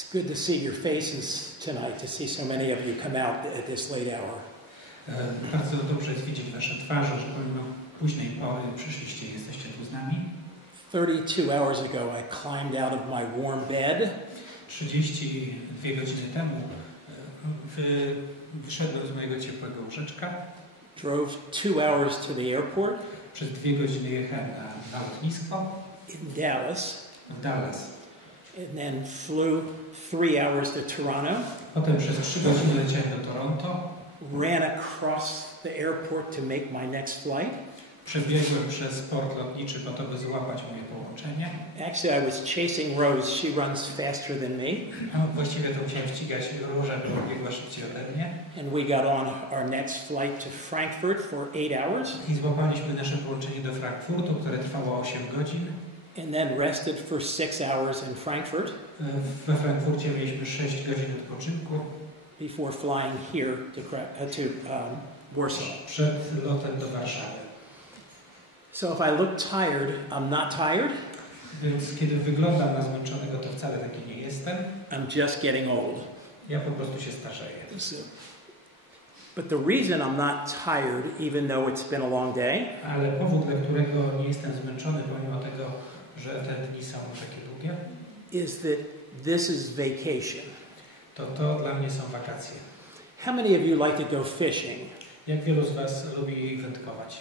It's good to see your faces tonight, to see so many of you come out at this late hour. Bardzo dobrze jest widzieć wasze twarze, że pomimo późnej pory przyszliście i jesteście tu z nami. 32 hours ago I climbed out of my warm bed. 32 godziny temu wyszedłem z mojego ciepłego łóżeczka. Drove 2 hours to the airport. Przez 2 godziny jechałem na lotnisko. In Dallas. W Dallas. And then flew 3 hours to Toronto. Potem przez 3 godziny leciałem do Toronto. Ran across the airport to make my next flight. Przebiegłem przez port lotniczy po to, by złapać moje połączenie. Actually, I was chasing Rose. She runs faster than me. Właściwie to musiałem ścigać Różę, bo biegła szybciej ode mnie. And we got on our next flight to Frankfurt for 8 hours. I złapaliśmy nasze połączenie do Frankfurtu, które trwało 8 godzin. And then rested for 6 hours in Frankfurt. We Frankfurcie mieliśmy 6 godzin odpoczynku. Before flying here to Warsaw. Przed lotem do Warszawy. So if I look tired, I'm not tired. Więc kiedy wyglądam na zmęczonego, to wcale taki nie jestem. I'm just getting old. Ja po prostu się starzeję. But the reason I'm not tired, even though it's been a long day, ale powód, dla którego nie jestem zmęczony, pomimo tego, że te dni są takie długie, is that this is vacation. To dla mnie są wakacje. How many of you like to go fishing? Jak wielu z was lubi wędkować?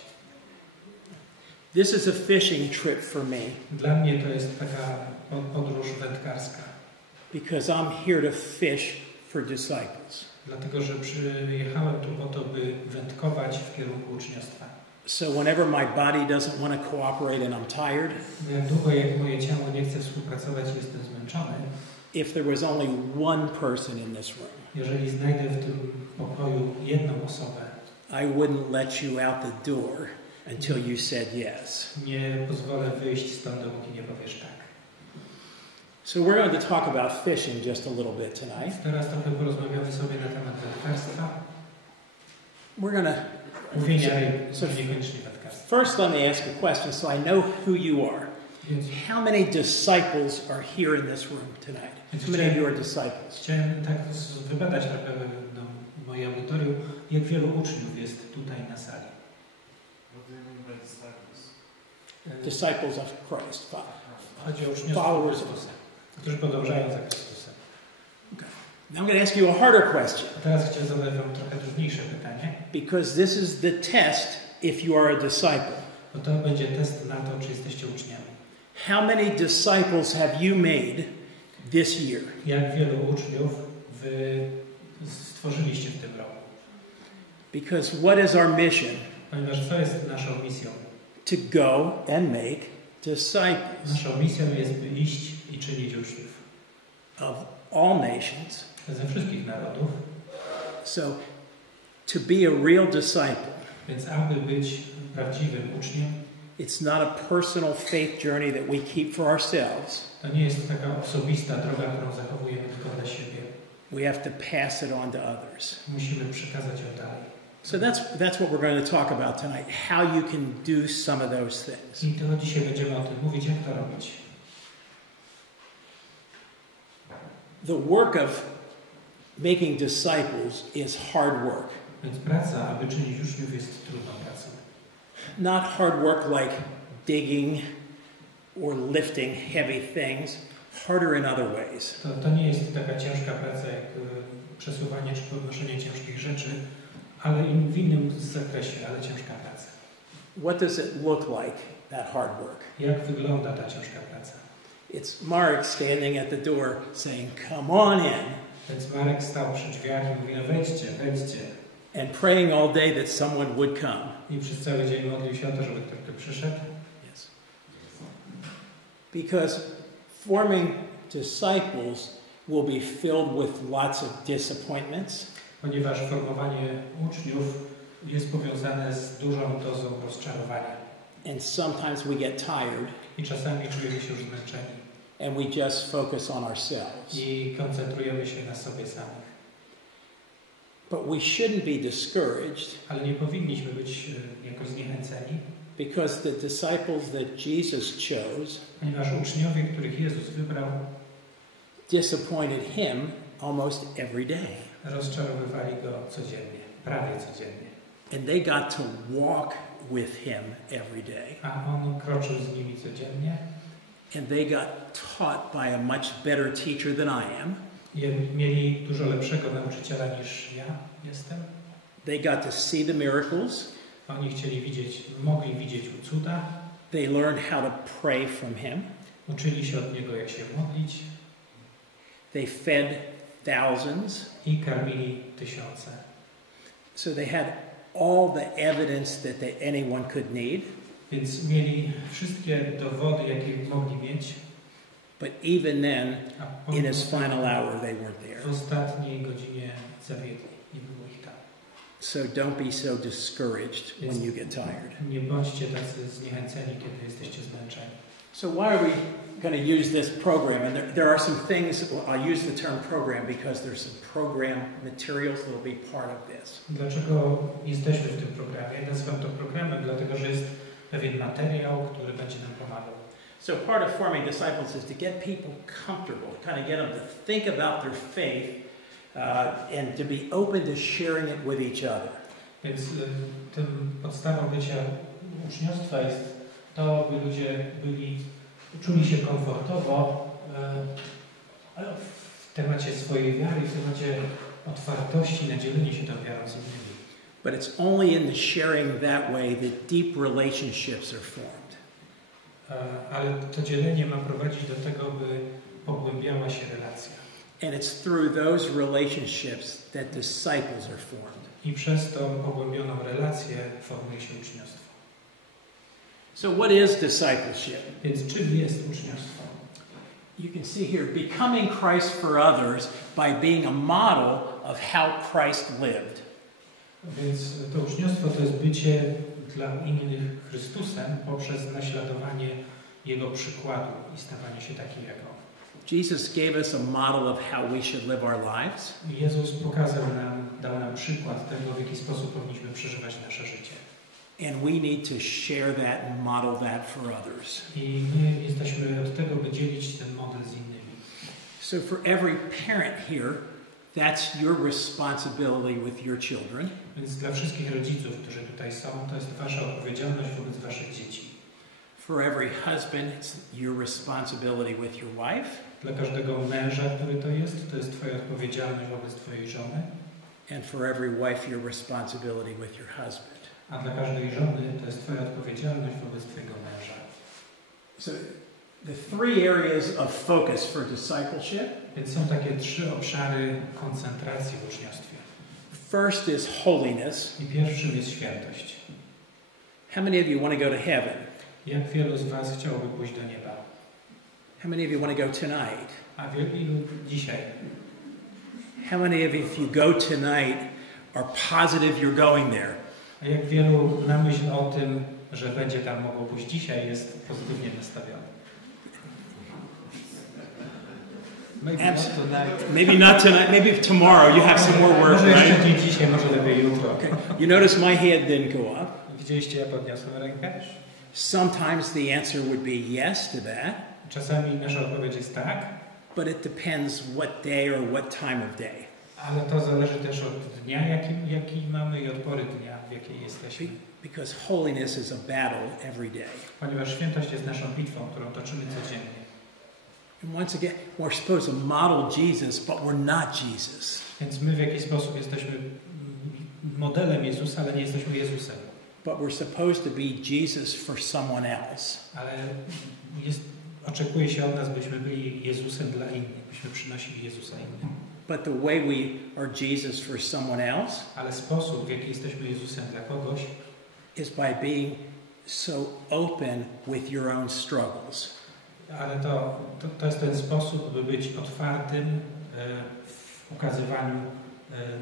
This is a fishing trip for me. Dla mnie to jest taka podróż wędkarska. Because I'm here to fish for disciples. Dlatego, że przyjechałem tu po to, by wędkować w kierunku uczniostwa. So whenever my body doesn't want to cooperate and I'm tired, jak długo jak moje ciało nie chce współpracować i jestem zmęczony, if there was only one person in this room, jeżeli znajdę w tym pokoju jedną osobę, I wouldn't let you out the door until you said yes. Nie pozwolę wyjść stąd, dopóki nie powiesz tak. So we're going to talk about fishing just a little bit tonight. Teraz trochę porozmawiamy sobie na temat wędkarstwa. We're going to first let me ask a question so I know who you are. How many disciples are here in this room tonight? How many of you are disciples? Chciałem tak wybadać trochę moje audytorium, jak wielu uczniów jest tutaj na sali. Disciples of Christ. Chodzi o uczniów Chrystusa, którzy podążają za Chrystusem. Okay. Now I'm going to ask you a harder question. A teraz chciałem zadać wam trochę trudniejsze pytanie. Because this is the test if you are a disciple. Bo to będzie test na to, czy jesteście uczniami. How many disciples have you made this year? Jak wielu uczniów wy stworzyliście w tym roku? Because what is our mission? Ponieważ co jest naszą misją? To go and make disciples. Naszą misją jest, by iść i czynić uczniów. Of all nations. Ze wszystkich narodów. So, to be a real disciple. Więc aby być prawdziwym uczniem, it's not a personal faith journey that we keep for ourselves. To nie jest taka osobista droga, którą zachowujemy tylko dla siebie. We have to pass it on to others. Musimy przekazać ją dalej. So that's what we're going to talk about tonight. How you can do some of those things. I to dzisiaj będziemy o tym mówić, jak to robić. The work of making disciples is hard work. Więc praca, aby czynić uczniów, jest trudną pracą. Not hard work like digging or lifting heavy things, harder in other ways. To nie jest taka ciężka praca jak przesuwanie czy podnoszenie ciężkich rzeczy, ale w innym zakresie, ale ciężka praca. What does it look like, that hard work? Jak wygląda ta ciężka praca? It's Mark standing at the door saying, "Come on in." Więc Marek stał przy drzwiach i mówi, no wejdźcie, wejdźcie. And praying all day that someone would come. I przez cały dzień modlił się o to, żeby ktoś tu przyszedł. Yes. Because forming disciples will be filled with lots of disappointments. Ponieważ formowanie uczniów jest powiązane z dużą dozą rozczarowania. And sometimes we get tired. I czasami czujemy się już zmęczeni. And we just focus on ourselves. I koncentrujemy się na sobie samych. But we shouldn't be discouraged. Ale nie powinniśmy być jakoś zniechęceni. Because the disciples that Jesus chose, ponieważ uczniowie, których Jezus wybrał, disappointed him almost every day. Rozczarowywali go codziennie, prawie codziennie. And they got to walk with him every day. A on kroczył z nimi codziennie. And they got taught by a much better teacher than I am. I mieli dużo lepszego nauczyciela niż ja jestem. They got to see the miracles. Oni mogli widzieć cuda. They learned how to pray from him. Uczyli się od niego, jak się modlić. They fed thousands. I karmili tysiące. So they had all the evidence that anyone could need. Więc mieli wszystkie dowody, jakie mogli mieć. But even then, in his final hour, they weren't there. W ostatniej godzinie zawiedli. Nie było ich tam. So don't be so discouraged when you get tired. Nie bądźcie tacy zniechęceni, kiedy jesteście zmęczeni. So why are we going to use this program? And there are some things, I'll use the term program because there's some program materials that will be part of this. Dlaczego jesteśmy w tym programie? Nazywam to programem, dlatego że jest pewien materiał, który będzie nam pomagał. So part of forming disciples is to get people comfortable, kind of get them to think about their faith and to be open to sharing it with each other. Więc tym podstawą bycia uczniostwa jest to, by ludzie czuli się komfortowo w temacie swojej wiary, w temacie otwartości na dzielenie się tą wiarą z innymi. But it's only in the sharing that way that deep relationships are formed. Ale to dzielenie ma prowadzić do tego, by pogłębiała się relacja. And it's through those relationships that disciples are formed. I przez tą pogłębioną relację formuje się uczniostwo. So what is discipleship? Więc czym jest uczniostwo? You can see here, becoming Christ for others by being a model of how Christ lived. Więc to uczniostwo to jest bycie dla innych Chrystusem poprzez naśladowanie Jego przykładu i stawanie się takim jak On. Jesus gave us a model of how we should live our lives. Jezus dał nam przykład tego, w jaki sposób powinniśmy przeżywać nasze życie. And we need to share that and model that for others. I my jesteśmy od tego, by dzielić ten model z innymi. So for every parent here, that's your responsibility with your children. Więc dla wszystkich rodziców, którzy tutaj są, to jest wasza odpowiedzialność wobec waszych dzieci. For every husband, it's your responsibility with your wife. Dla każdego męża, który to jest twoja odpowiedzialność wobec twojej żony. And for every wife, your responsibility with your husband. A dla każdej żony to jest twoja odpowiedzialność wobec twojego męża. So the three areas of focus for discipleship. Więc są takie trzy obszary koncentracji w uczniostwie. First is holiness. I pierwszym jest świętość. How many of you want to go to heaven? Jak wielu z was chciałoby pójść do nieba? How many of you want to go tonight? A ilu dzisiaj? How many of you, if you go tonight, are positive you're going there? A jak wielu na myśl o tym, że będzie tam mogło pójść dzisiaj, jest pozytywnie nastawiony? Maybe not tonight. Maybe tomorrow. You have some more work, Może jeszcze right? nie dzisiaj, może lepiej jutro. Okay. You notice my hand didn't go up. Widzieliście, ja podniosłem rękę? Sometimes the answer would be yes to that. Czasami nasza odpowiedź jest tak. But it depends what day or what time of day. Ale to zależy też od dnia, jaki mamy, i od pory dnia, w jakiej jesteśmy. Because holiness is a battle every day. Ponieważ świętość jest naszą bitwą, którą toczymy codziennie. And once again, we're supposed to model Jesus, but we're not Jesus. Więc my w jakiś sposób jesteśmy modelem Jezusa, ale nie jesteśmy Jezusem. But we're supposed to be Jesus for someone else. Ale oczekuje się od nas, byśmy byli Jezusem dla innych, byśmy przynosili Jezusa innym. But the way we are Jesus for someone else, ale sposób, w jaki jesteśmy Jezusem dla kogoś, is by being so open with your own struggles. Ale to jest ten sposób, by być otwartym w ukazywaniu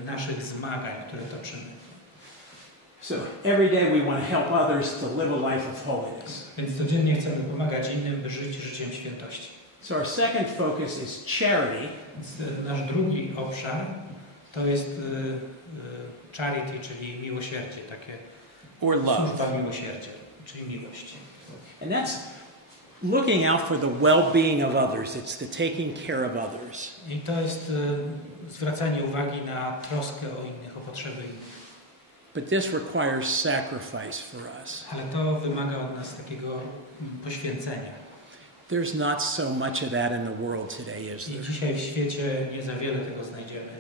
naszych zmagań, które toczymy. So every day we want to help others to live a life of holiness. Więc codziennie chcemy pomagać innym, by żyć życiem świętości. So our second focus is charity. Więc nasz drugi obszar to jest charity, czyli miłosierdzie, takie or love. Służba miłosierdzia, czyli miłość. And that's looking out for the well-being of others. It's the taking care of others. I to jest zwracanie uwagi na troskę o innych, o potrzeby innych. But this requires sacrifice for us. Ale to wymaga od nas takiego poświęcenia. There's not so much of that in the world today, is there? I dzisiaj w świecie nie za wiele tego znajdziemy.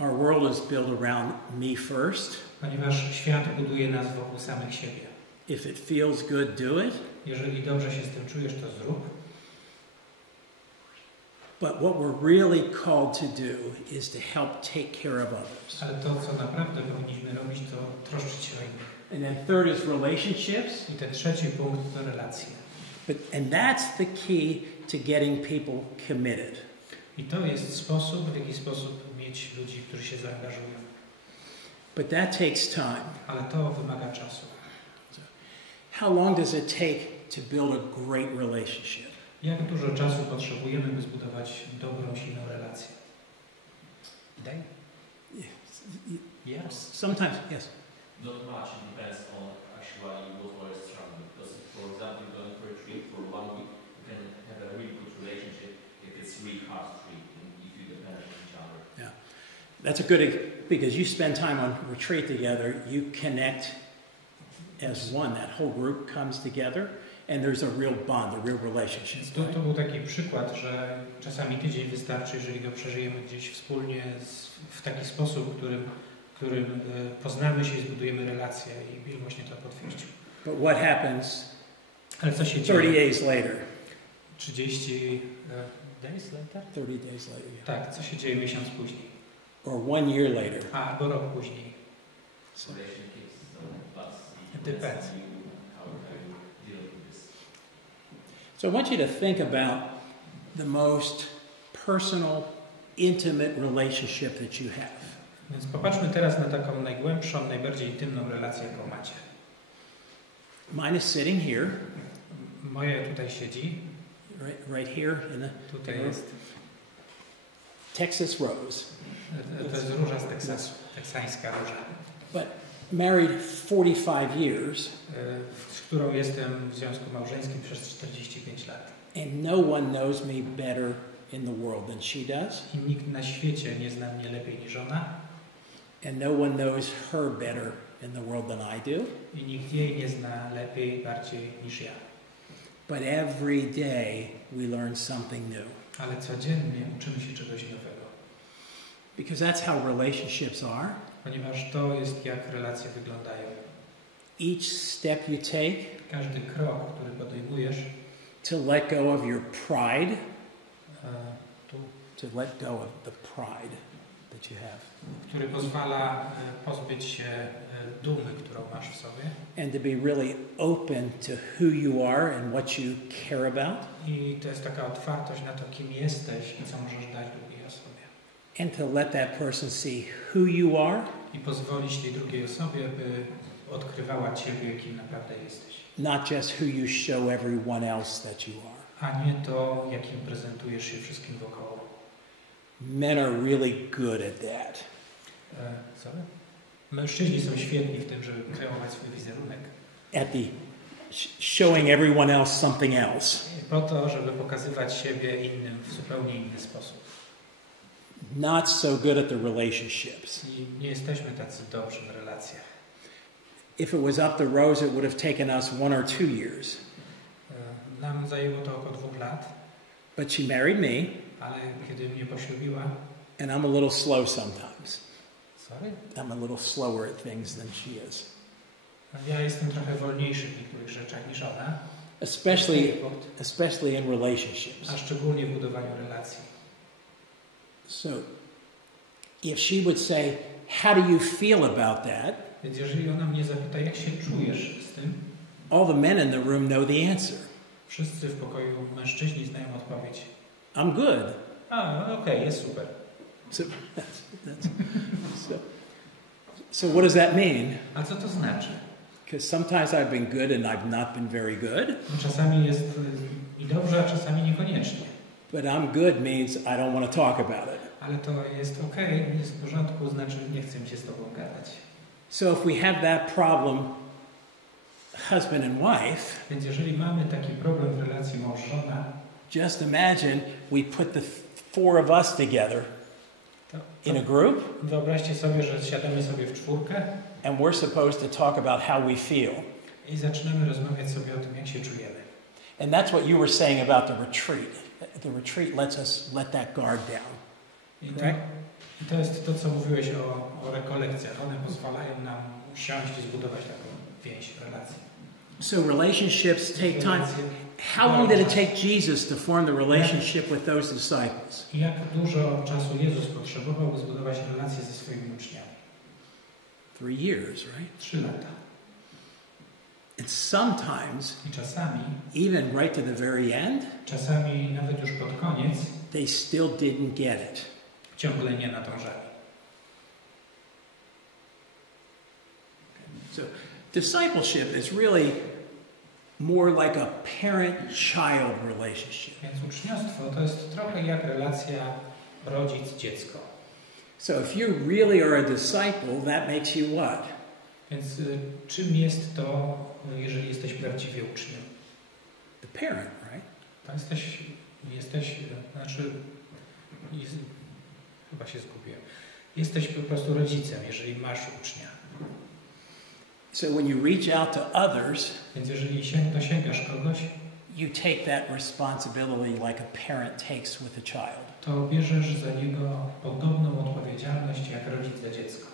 Our world is built around me first. Ponieważ świat buduje nas wokół samych siebie. If it feels good, do it. Jeżeli dobrze się z tym czujesz, to zrób. But what we're really called to do is to help take care of others. Ale to, co naprawdę powinniśmy robić, to troszczyć się o innych. And then third is relationships. I ten trzeci punkt to relacje. And that's the key to getting people committed. I to jest sposób, w jaki sposób mieć ludzi, którzy się zaangażują. But that takes time. Ale to wymaga czasu. How long does it take to build a great relationship? Jak dużo czasu potrzebujemy, by zbudować dobrą, silną relację? Day? Yes. Sometimes, yes. Not much. It depends on actually what we're struggling. Because, for example, going for a trip for 1 week, you can have a really good relationship if it's really hard trip and if you depend on each other. Yeah, that's a good because you spend time on retreat together. You connect as one. That whole group comes together, and there's a real bond, a real relationship. To był taki przykład, że czasami tydzień wystarczy, jeżeli go przeżyjemy gdzieś wspólnie w taki sposób, którym poznamy się i zbudujemy relacje i właśnie to potwierdził. But what happens? Ale co się 30 dzieje? days later. 30 days later? 30 days later. Yeah. Tak, co się dzieje miesiąc później? Or 1 year later. Albo rok później. So It depends. How you deal with this. So I want you to think about the most personal, intimate relationship that you have. Więc popatrzmy teraz na taką najgłębszą, najbardziej intymną relację, jaką macie. Mine is sitting here. Moje tutaj siedzi. Right here in the Tutaj jest. Texas rose. To jest róża z Teksasu. Teksańska róża. But married 45 years. Z którą jestem w związku małżeńskim przez 45 lat. And no one knows me better in the world than she does. I nikt na świecie nie zna mnie lepiej niż ona. And no one knows her better in the world than I do. I nikt jej nie zna lepiej, bardziej niż ja. But every day we learn something new. Ale codziennie uczymy się czegoś nowego. Because that's how relationships are. Ponieważ to jest, jak relacje wyglądają. Each step you take, każdy krok, który podejmujesz, to let go of your pride, to let go of the pride that you have, który pozwala pozbyć się dumy, którą masz w sobie, and to be really open to who you are and what you care about. I to jest taka otwartość na to, kim jesteś i co możesz dać drugiej osobie. And to let that person see who you are. I pozwolić tej drugiej osobie, by odkrywała Ciebie, kim naprawdę jesteś. Not just who you show everyone else that you are. A nie to, jakim prezentujesz się wszystkim wokoło. Men are really good at that. Sorry? Mężczyźni są świetni w tym, żeby kreować swój wizerunek. At the showing everyone else something else. Po to, żeby pokazywać siebie innym w zupełnie inny sposób. Not so good at the relationships. I nie jesteśmy tacy dobrzy w relacjach. If it was up to Rose, it would have taken us 1 or 2 years. Nam zajęło to około 2 lat. But she married me. Ale kiedy mnie poślubiła. And I'm a little slow sometimes. Sorry? I'm a little slower at things than she is. Ja jestem trochę wolniejszy w niektórych rzeczach niż ona. Especially in relationships. A szczególnie w budowaniu relacji. So, if she would say, how do you feel about that? Więc jeżeli ona mnie zapyta, jak się czujesz z tym? All the men in the room know the answer. Wszyscy w pokoju mężczyźni znają odpowiedź. I'm good. Okej, jest super. So what does that mean? A co to znaczy? Because sometimes I've been good and I've not been very good. Czasami jest i dobrze, a czasami niekoniecznie. But I'm good means I don't want to talk about it. Ale to jest okej, jest w porządku, znaczy nie chcę mi się z tobą gadać. So if we have that problem, husband and wife, więc jeżeli mamy taki problem w relacji Just imagine we put the four of us together in a group. Wyobraźcie sobie, że siadamy sobie w czwórkę And we're supposed to talk about how we feel. i zaczynamy rozmawiać sobie o tym, jak się czujemy. And that's what you were saying about the retreat. The retreat lets us let that guard down. I to jest to, co mówiłeś o rekolekcjach. One pozwalają nam usiąść i zbudować taką więź, relację. So relationships take time. How long did it take Jesus to form the relationship with those disciples? Jak dużo czasu Jezus potrzebował, by zbudować relacje ze swoimi uczniami? 3 years, right? 3 lata. And sometimes, I czasami, even right to the very end, czasami nawet już pod koniec, they still didn't get it. ciągle nie nadążali. So discipleship is really more like a parent-child relationship. Więc uczniostwo to jest trochę jak relacja rodzic-dziecko. So if you really are a disciple, that makes you what? Więc czym jest to, jeżeli jesteś prawdziwie uczniem? The parent, right? To chyba się zgubiłem. Jesteś po prostu rodzicem, jeżeli masz ucznia. So when you reach out to others, Więc jeżeli dosięgasz kogoś, you take that responsibility like a parent takes with a child. to bierzesz za niego podobną odpowiedzialność jak rodzic za dziecko.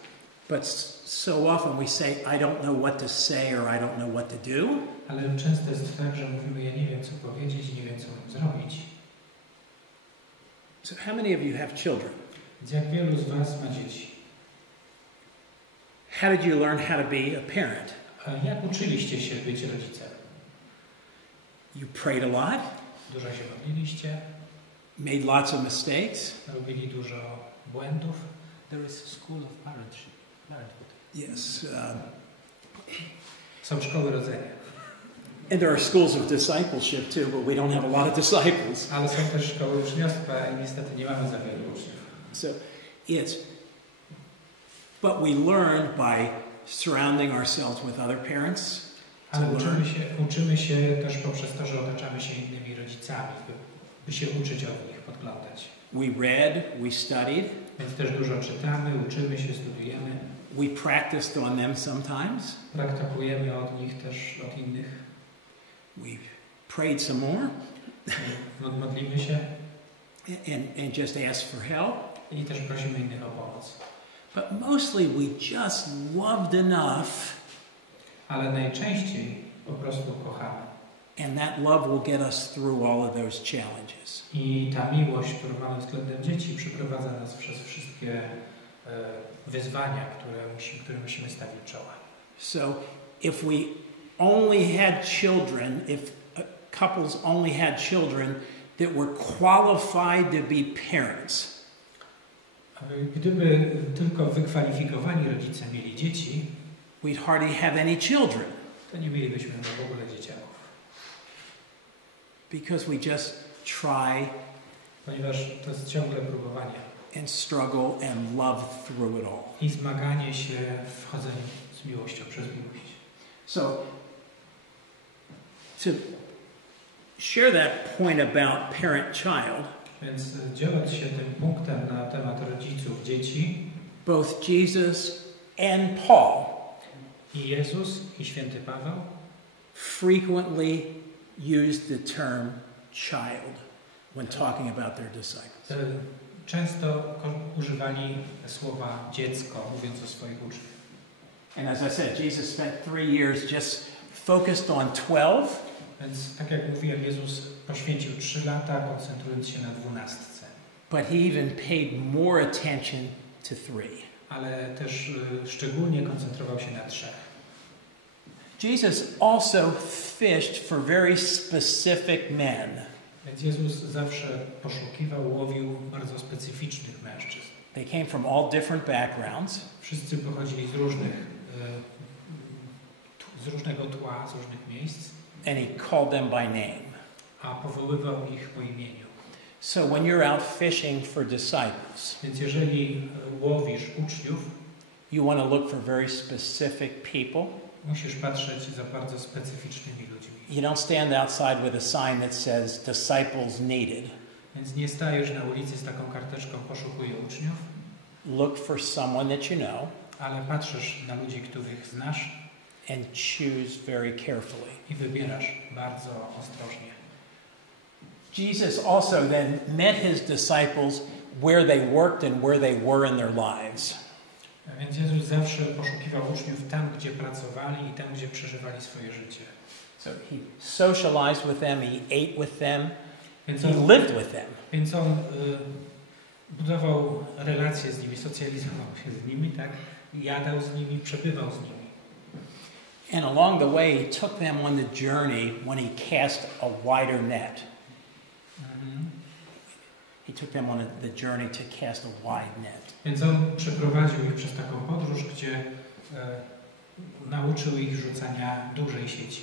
But so often we say, I don't know what to say or I don't know what to do. Ale często jest tak, że mówimy, ja nie wiem, co powiedzieć, nie wiem, co mam zrobić. So how many of you have children? Więc jak wielu z was ma dzieci? How did you learn how to be a parent? A jak uczyliście się być rodzicem? You prayed a lot, Dużo się modliliście, made lots of mistakes. robili dużo błędów. There is a school of parenthood. Yes. Są szkoły rodzenia. And there are schools of discipleship too, but we don't have a lot of disciples. Ale są też szkoły uczniostwa i niestety nie mamy za wielu uczniów. So but we learn by surrounding ourselves with other parents. Ale uczymy się też poprzez to, że otaczamy się innymi rodzicami, by się uczyć od nich, podglądać. We read, we studied. Więc też dużo czytamy, uczymy się, studiujemy. We practiced on them sometimes. Praktykujemy od nich też, od innych. We prayed some more. Modlimy się. And just asked for help. I też prosimy innych o pomoc. But mostly we just loved enough. Ale najczęściej po prostu kochamy. And that love will get us through all of those challenges. I ta miłość, którą mamy względem dzieci, przeprowadza nas przez wszystkie wyzwania, które musimy stawić czoła. So if we only had children, if couples only had children that were qualified to be parents, gdyby tylko wykwalifikowani rodzice mieli dzieci, we'd hardly have any children. To nie mielibyśmy w ogóle dzieciaków. Because we just try, ponieważ to jest ciągle próbowanie. And struggle and love through it all. I zmaganie się w chodzeniu z miłością przez miłość. So, to share that point about parent-child, więc dzieląc się tym punktem na temat rodziców, dzieci, both Jesus and Paul, i Jezus, i święty Paweł, frequently used the term child when talking about their disciples. Często używali słowa dziecko, mówiąc o swoich uczniach. And as I said, Jesus spent 3 years just focused on 12. Więc tak jak mówiłem, Jezus poświęcił 3 lata, koncentrując się na 12. But he even paid more attention to 3. Ale też szczególnie koncentrował się na 3. Jesus also fished for very specific men. Więc Jezus zawsze poszukiwał, łowił bardzo specyficznych mężczyzn. They came from all different backgrounds. Wszyscy pochodzili z różnego tła, z różnych miejsc. And he called them by name. A powoływał ich po imieniu. So when you're out fishing for disciples, więc jeżeli łowisz uczniów, you want to look for very specific people. musisz patrzeć za bardzo specyficznymi ludźmi. You don't stand outside with a sign that says disciples needed. Więc nie stajesz na ulicy z taką karteczką poszukuję uczniów, Look for someone that you know ale patrzysz na ludzi, których znasz and choose very carefully. i wybierasz bardzo ostrożnie. Jesus also then met his disciples where they worked and where they were in their lives. Więc Jezus zawsze poszukiwał uczniów tam, gdzie pracowali i tam, gdzie przeżywali swoje życie. So he socialized with them, he ate with them, Więc he on, lived with them. więc on budował relacje z nimi, socjalizował się z nimi, tak? Jadał z nimi, przebywał z nimi. And along the way, he took them on the journey when he cast a wider net. He took them on the journey to cast a wide net. Więc on przeprowadził ich przez taką podróż, gdzie nauczył ich rzucania dużej sieci.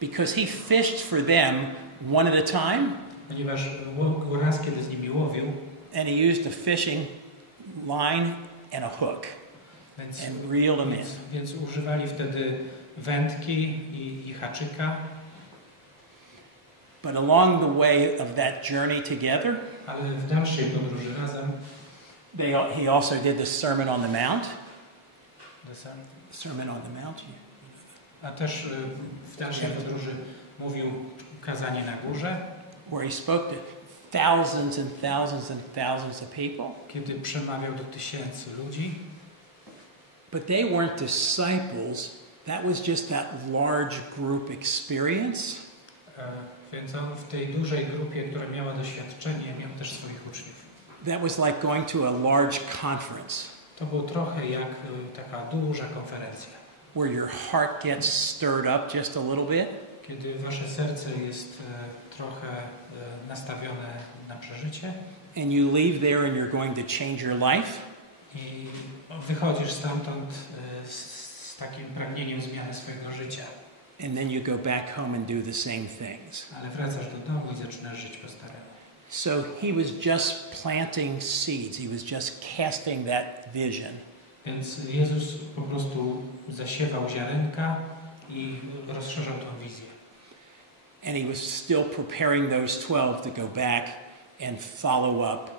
Because he fished for them one at a time. Ponieważ raz, kiedy z nimi łowił, And he used a fishing line and a hook and reeled them in. Więc używali wtedy wędki i haczyka. But along the way of that journey together, Ale w dalszej podróży razem he also did the Sermon on the Mount. Sermon on the Mount. a też w dalszej podróży mówił kazanie na górze, where he spoke to thousands and thousands and thousands of people. kiedy przemawiał do tysięcy ludzi. But they weren't disciples. That was just that large group experience. Więc on w tej dużej grupie, która miała doświadczenie, miał też swoich uczniów. That was like going to a large conference. To było trochę jak taka duża konferencja. Where your heart gets stirred up just a little bit. Kiedy wasze serce jest trochę nastawione na przeżycie. And you leave there and you're going to change your life. I wychodzisz stamtąd z takim pragnieniem zmiany swojego życia. And then you go back home and do the same things. Ale wracasz do domu i zaczynasz żyć po staremu. So he was just planting seeds. He was just casting that vision. Więc Jezus po prostu zasiewał ziarenka i rozszerzał tą wizję. And he was still preparing those 12 to go back and follow up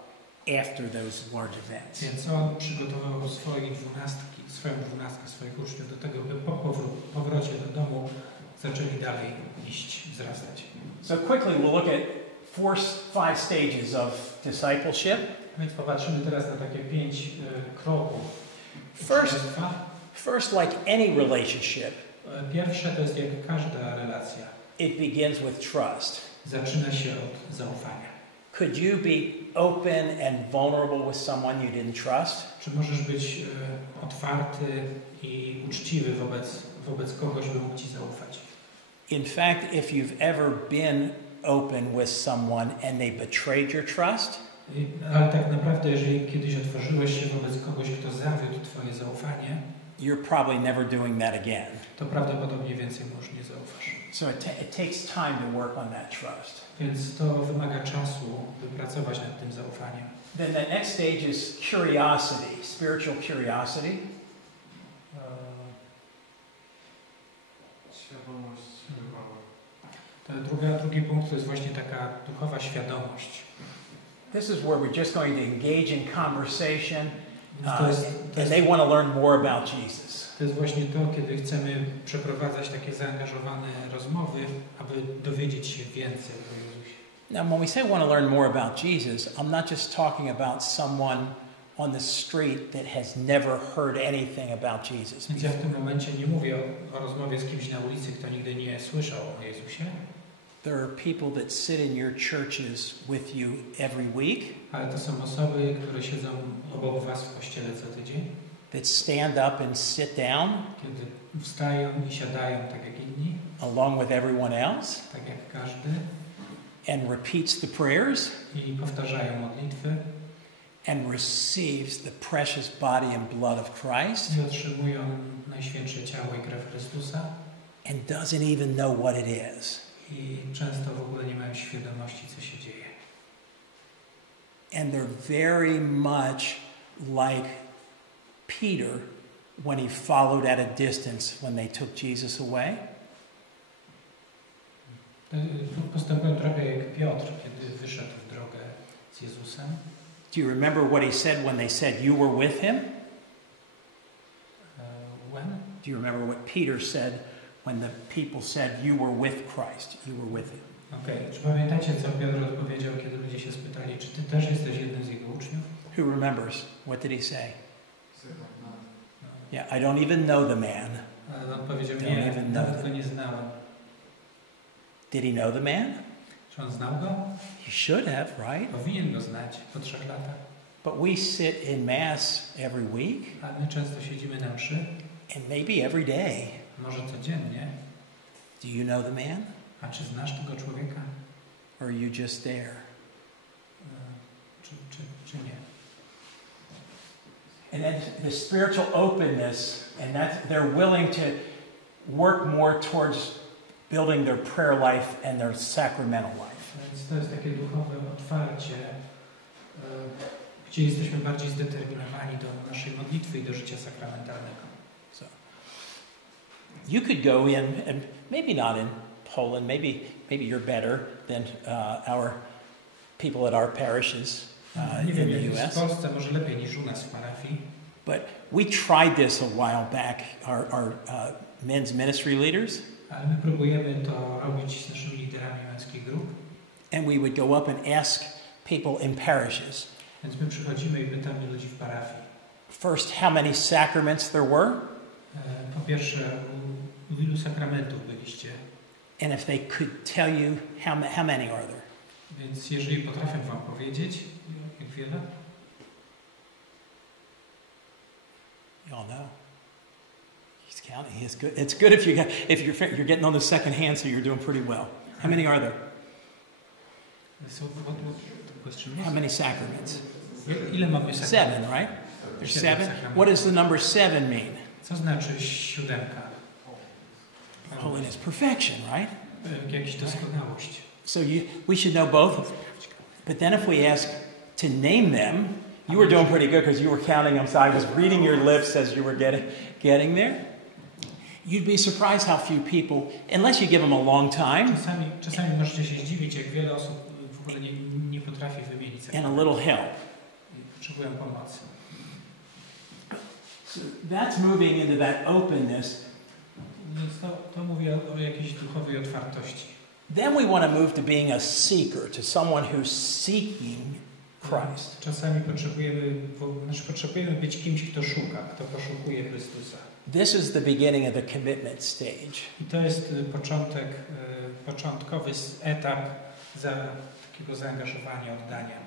after those large events. Więc on przygotował swoją dwunastkę swoich uczniów do tego, by po powrocie do domu zaczęli dalej iść, wzrastać. So quickly we'll look at 5 stages of discipleship. Więc popatrzymy teraz na takie 5 kroków. First, like any relationship, pierwsze to jest jak każda relacja. It begins with trust. Zaczyna się od zaufania. Could you be open and vulnerable with someone you didn't trust? Czy możesz być otwarty i uczciwy wobec kogoś, by mógł ci zaufać? In fact, if you've ever been open with someone and they betrayed your trust, ale tak naprawdę, jeżeli kiedyś otworzyłeś się wobec kogoś, kto zawiódł twoje zaufanie, you're probably never doing that again. To prawdopodobnie więcej mu już nie zaufasz. So it takes time to work on that trust. Więc to wymaga czasu, by pracować nad tym zaufaniem. Then the next stage is curiosity, spiritual curiosity. Świadomość drugi punkt to jest właśnie taka duchowa świadomość. This is where we're just going to engage in conversation and they want to learn more about Jesus. To jest właśnie to, kiedy chcemy przeprowadzać takie zaangażowane rozmowy, aby dowiedzieć się więcej o Jezusie. Now, when we say want to learn more about Jesus, I'm not just talking about someone on the street that has never heard anything about Jesus. Więc ja w tym momencie nie mówię o rozmowie z kimś na ulicy, kto nigdy nie słyszał o Jezusie. There are people that sit in your churches with you every week. Ale to są osoby, które siedzą obok was w kościele co tydzień. That stand up and sit down. Kiedy wstają i siadają tak jak inni. Along with everyone else. Tak jak każdy. And repeats the prayers. I powtarzają modlitwy. And receives the precious body and blood of Christ. I otrzymują najświętsze ciało i krew Chrystusa. And doesn't even know what it is. I często w ogóle nie mają świadomości, co się dzieje. And they're very much like Peter when he followed at a distance when they took Jesus away? Postępują trochę jak Piotr, kiedy wyszedł w drogę z Jezusem. Do you remember what he said when they said, you were with him? When? Do you remember what Peter said when the people said, you were with Christ, you were with him? Okej. Czy pamiętacie, co Piotr odpowiedział, kiedy ludzie się spytali, czy ty też jesteś jednym z jego uczniów? Who remembers? What did he say? Yeah, I don't even know the man. Ale on powiedział, Don't nie, even nawet know. go nie znałem. Did he know the man? Czy on znał go? He should have, right? Powinien go znać po 3 latach. But we sit in Mass every week, A my często siedzimy na mszy, and maybe every day. może codziennie. Do you know the man? A czy znasz tego człowieka? Or are you just there? Czy nie? And then the spiritual openness, and that they're willing to work more towards building their prayer life and their sacramental life. Więc to jest takie duchowe otwarcie, gdzie jesteśmy bardziej zdeterminowani do naszej modlitwy i do życia sakramentalnego. So you could go in, and maybe not in Poland, maybe you're better than our people at our parishes Nie wiem, in jak the jest w US. Polsce, może lepiej niż u nas w parafii. But we tried this a while back, our men's ministry leaders. Ale my próbujemy to robić z naszymi liderami męskich grup. And we would go up and ask people in parishes. Więc my przychodzimy i pytamy ludzi w parafii. First, how many sacraments there were? Po pierwsze, u ilu sakramentów byliście? And if they could tell you how many are there? Więc jeżeli potrafią wam powiedzieć, jak wiele? You all know. He's counting. It's good. It's good if you're getting on the second hand, so you're doing pretty well. How many are there? So what the question is? How many sacraments? Ile mamy sakramentów? 7, right? There's 7 7. sakramentów. What does the number 7 mean? Co znaczy 7? Holiness, perfection, right? Jakaś doskonałość. So we should know both. But then if we ask to name them, you were doing pretty good because you were counting them. So I was reading your lips as you were getting there. You'd be surprised how few people, unless you give them a long time. Czasami możecie się zdziwić, jak wiele osób w ogóle nie potrafi wymienić And a sakramentów. little help. Potrzebują pomocy. So that's moving into that openness. Więc to mówi o jakiejś duchowej otwartości. Then we want to move to being a seeker, to someone who's seeking Christ. Czasami potrzebujemy być kimś, kto szuka, kto poszukuje Chrystusa. This is the beginning of the commitment stage. I to jest początkowy etap takiego zaangażowania, oddania.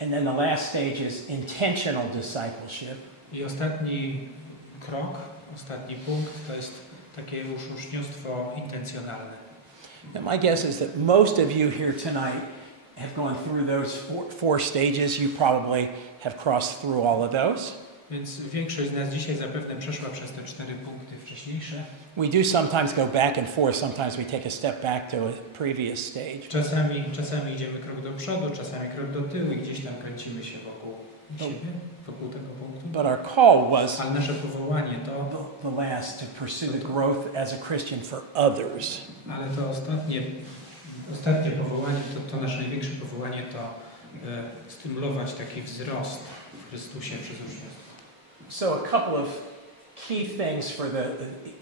And then the last stage is intentional discipleship. I ostatni krok, ostatni punkt to jest takie już uczniostwo intencjonalne. Now my guess is that most of you here tonight have gone through those four stages. You probably have crossed through all of those. Więc większość z nas dzisiaj zapewne przeszła przez te 4 punkty wcześniejsze. We do sometimes go back and forth. Sometimes we take a step back to a previous stage. Czasami idziemy krok do przodu, czasami krok do tyłu i gdzieś tam kręcimy się wokół siebie, wokół tego punktu. But our call was Ale nasze powołanie to, the last to pursue the growth as a Christian for others. ale to ostatnie powołanie, to nasze największe powołanie to stymulować taki wzrost w Chrystusie przez uczniostwo. So a couple of key things for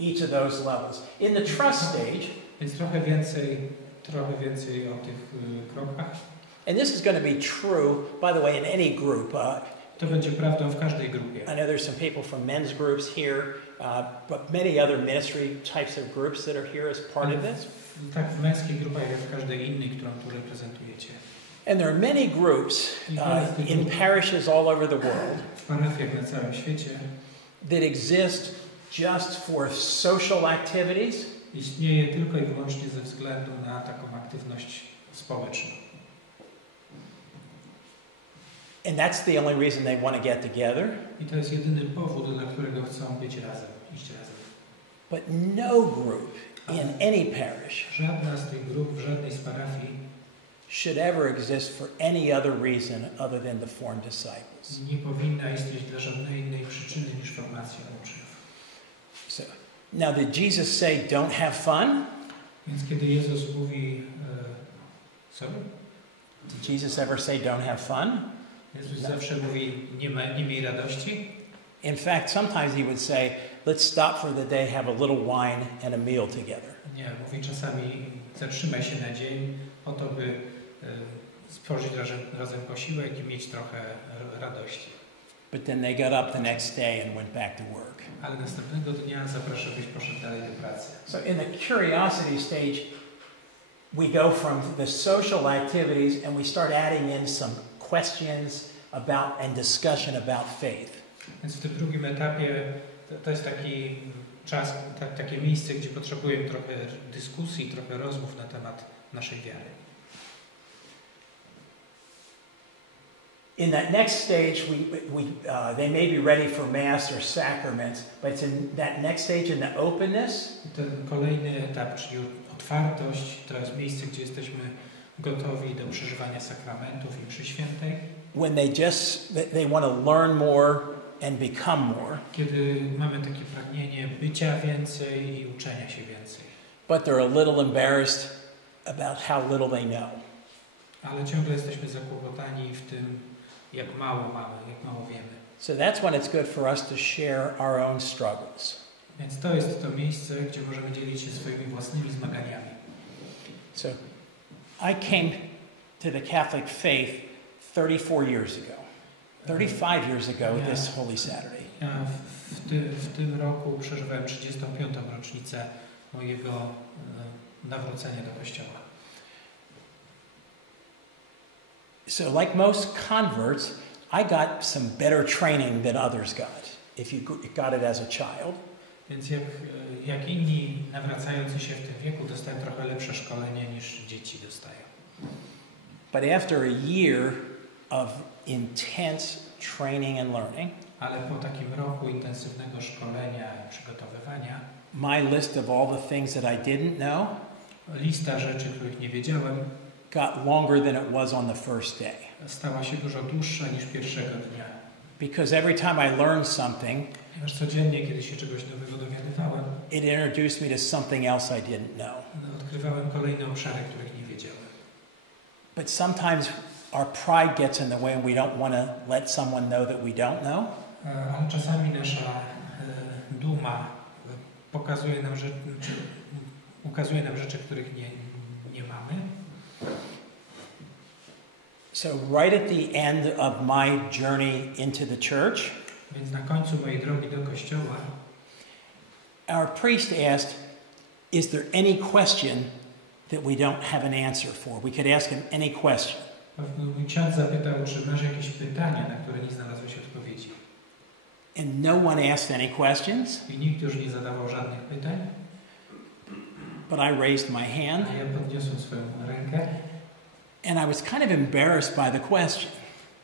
each of those levels. In the trust stage, Więc trochę więcej o tych krokach. and this is going to be true, by the way, in any group. To będzie prawdą w każdej grupie. I know there's some people from men's groups here, but many other ministry types of groups that are here as part of this. Tak, w męskich grupach, jak w każdej innej, którą tu reprezentujecie. And there are many groups in parishes all over the world W parafiach na całym świecie that exist just for social activities. Istnieje tylko i wyłącznie ze względu na taką aktywność społeczną. And that's the only reason they want to get together. I to jest jedyny powód, dla którego chcą być razem, iść razem. But no group in any parish Żadna z tych grup w żadnej z parafii should ever exist for any other reason other than to form disciples. Nie powinna istnieć dla żadnej innej przyczyny niż formacja uczniów. So, now did Jesus say don't have fun? Więc kiedy Jezus mówi sorry? Did Jesus ever say don't have fun? Jezus zawsze mówi nie miej radości. In fact, sometimes he would say, let's stop for the day, have a little wine and a meal together. Nie, mówi czasami zatrzymaj się na dzień po to, by stworzyć razem posiłek i mieć trochę radości. But then they got up the next day and went back to work. Ale następnego dnia zaprasza, byś poszedł dalej do pracy. So in the curiosity stage, we go from the social activities and we start adding in some questions about and discussion about faith. Więc w tym drugim etapie to jest taki czas, takie miejsce, gdzie potrzebujemy trochę dyskusji, trochę rozmów na temat naszej wiary. In that next stage, they may be ready for Mass or sacraments, but it's in that next stage, in the openness. Ten kolejny etap, czyli otwartość, to jest miejsce, gdzie jesteśmy gotowi do przeżywania sakramentów i mszy świętej. When they want to learn more and become more. Kiedy mamy takie pragnienie bycia więcej i uczenia się więcej. But they're a little embarrassed about how little they know. Ale ciągle jesteśmy zakłopotani w tym, jak mało mamy, jak mało wiemy. So that's when it's good for us to share our own struggles. Więc to jest to miejsce, gdzie możemy dzielić się swoimi własnymi zmaganiami. So I came to the Catholic faith 34 years ago. 35 years ago this Holy Saturday. Ja w tym roku przeżywałem 35. rocznicę mojego nawrócenia do Kościoła. So like most converts, I got some better training than others got, if you got it as a child. Więc jak inni nawracający się w tym wieku dostają trochę lepsze szkolenie niż dzieci dostają. But after a year of intense training and learning, ale po takim roku intensywnego szkolenia i przygotowywania, my list of all the things that I didn't know, lista rzeczy, których nie wiedziałem, got longer than it was on the first day. Stała się dużo dłuższa niż pierwszego dnia. Because every time I learned something, ponieważ codziennie, kiedy się czegoś nowego dowiadywałem, it introduced me to something else I didn't know. Odkrywałem kolejne obszary, których nie wiedziałem. But sometimes our pride gets in the way and we don't want to let someone know that we don't know. Ale czasami nasza duma ukazuje nam rzeczy, których nie mamy. So right at the end of my journey into the church, więc na końcu mojej drogi do kościoła, our priest asked, is there any question that we don't have an answer for? We could ask him any question. Mój ksiądz zapytał, czy masz jakieś pytania, na które nie znalazłeś odpowiedzi. And no one asked any questions. I nikt już nie zadawał żadnych pytań. But I raised my hand. A ja podniosłem swoją rękę. And I was kind of embarrassed by the question.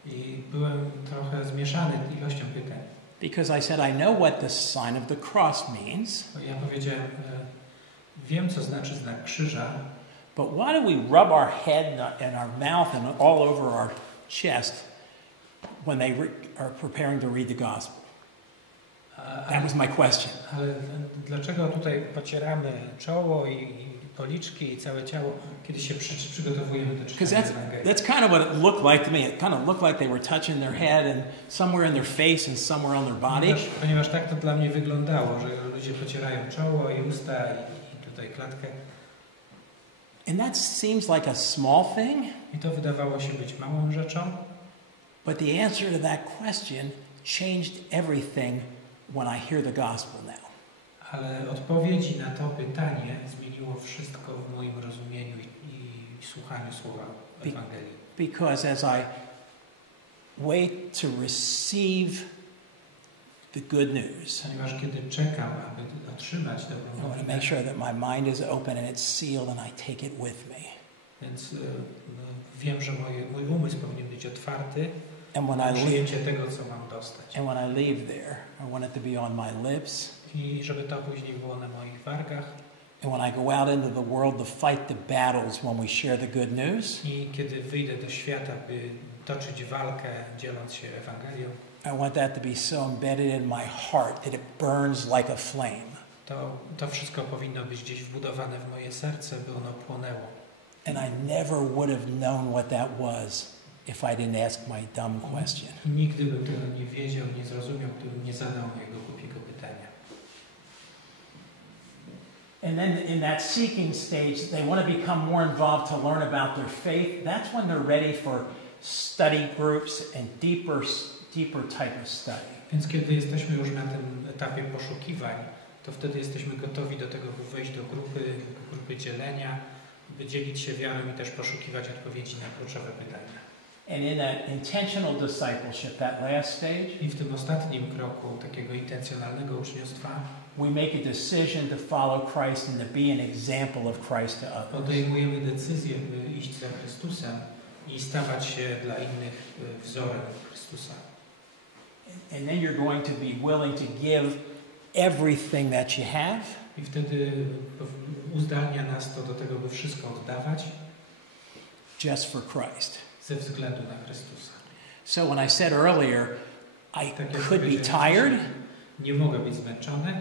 I byłem trochę zmieszany ilością pytań. Because I said, I know what the sign of the cross means. Bo ja powiedziałem, wiem, co znaczy znak krzyża. But why do we rub our head and our mouth and all over our chest when they are preparing to read the gospel? That was my question. Ale dlaczego tutaj pocieramy czoło i policzki i całe ciało, kiedy się przygotowujemy do czytania Ewangelii? That's kind of what it looked like to me. It kind of looked like they were touching their head and somewhere in their face and somewhere on their body. Ponieważ tak to dla mnie wyglądało, że ludzie pocierają czoło i usta i tutaj klatkę. And that seems like a small thing. I to wydawało się być małą rzeczą. But the answer to that question changed everything when I hear the gospel now. Ale odpowiedzi na to pytanie zmieniło wszystko w moim rozumieniu i słuchaniu słowa Ewangelii. Because as I wait to receive the good news, ponieważ kiedy czekam, aby otrzymać dobrą nowinę, I want to make sure that my mind is open and it's sealed and I take it with me. Więc wiem, że mój umysł powinien być otwarty And na przyjęcie tego, co mam dostać. And when I leave there, I want it to be on my lips. I żeby to później było na moich wargach. And when I go out into the world to fight the battles when we share the good news, I kiedy wyjdę do świata, by toczyć walkę, dzieląc się Ewangelią, I want that to be so embedded in my heart that it burns like a flame. To wszystko powinno być gdzieś wbudowane w moje serce, by ono płonęło. And I never would have known what that was if I didn't ask my dumb question. I nigdy bym tego nie wiedział, nie zrozumiał, gdybym nie zadał mojego głupiego pytania. And then in that seeking stage, they want to become more involved to learn about their faith. That's when they're ready for study groups and deeper type of study. Więc kiedy jesteśmy już na tym etapie poszukiwań, to wtedy jesteśmy gotowi do tego, by wejść do grupy dzielenia, by dzielić się wiarą i też poszukiwać odpowiedzi na kluczowe pytania. And in that intentional discipleship, that last stage, I w tym ostatnim kroku takiego intencjonalnego uczniostwa we make a decision to follow Christ and to be an example of Christ to others. podejmujemy decyzję, by iść za Chrystusem i stawać się dla innych wzorem Chrystusa. And then you're going to be willing to give everything that you have. I wtedy uzdalnia nas to do tego, by wszystko oddawać Just for Christ. ze względu na Chrystusa. So when I said earlier, I Tak jak could be powiedziałem, tired, nie mogę być zmęczony,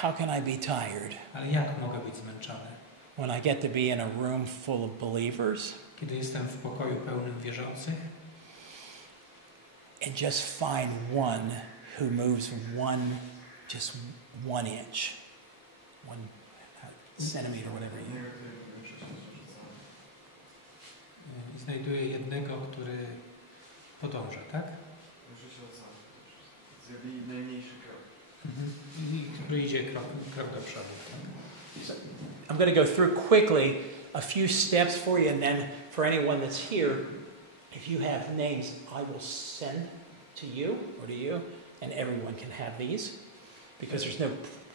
how can I be tired ale jak mogę być zmęczony? when I get to be in a room full of believers Kiedy jestem w pokoju pełnym wierzących and just find one who moves just one inch, 1 centimeter, whatever you. i znajduję jednego, który podąża, tak? Zrobi najmniejszy krok. I który idzie krok do przodu. Tak? I'm going to go through quickly a few steps for you, and then for anyone that's here, if you have names, I will send to you or to you, and everyone can have these because there's no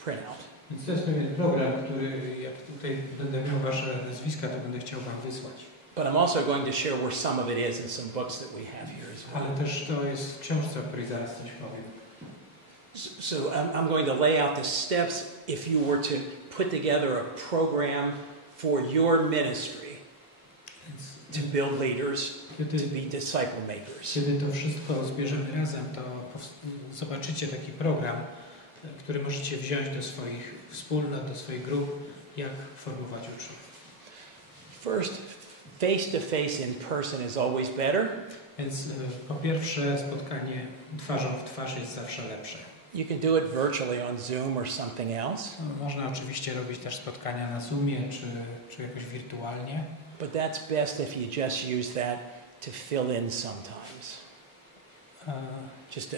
printout. Więc to jest pewien program, który jak tutaj będę miał wasze nazwiska, to będę chciał wam wysłać. But I'm also going to share where some of it is in some books that we have here as well. Ale też to jest w książce, o której zaraz coś powiem. So I'm going to lay out the steps if you were to put together a program for your ministry to build leaders, to be disciple makers. Kiedy to wszystko zbierzemy razem, to zobaczycie taki program, który możecie wziąć do swoich wspólnot, do swoich grup, jak formować uczniów. First, face-to-face in person is always better. Więc po pierwsze spotkanie twarzą w twarz jest zawsze lepsze. You can do it virtually on Zoom or something else. Można oczywiście robić też spotkania na Zoomie czy jakoś wirtualnie. But that's best if you just use that to fill in sometimes. Just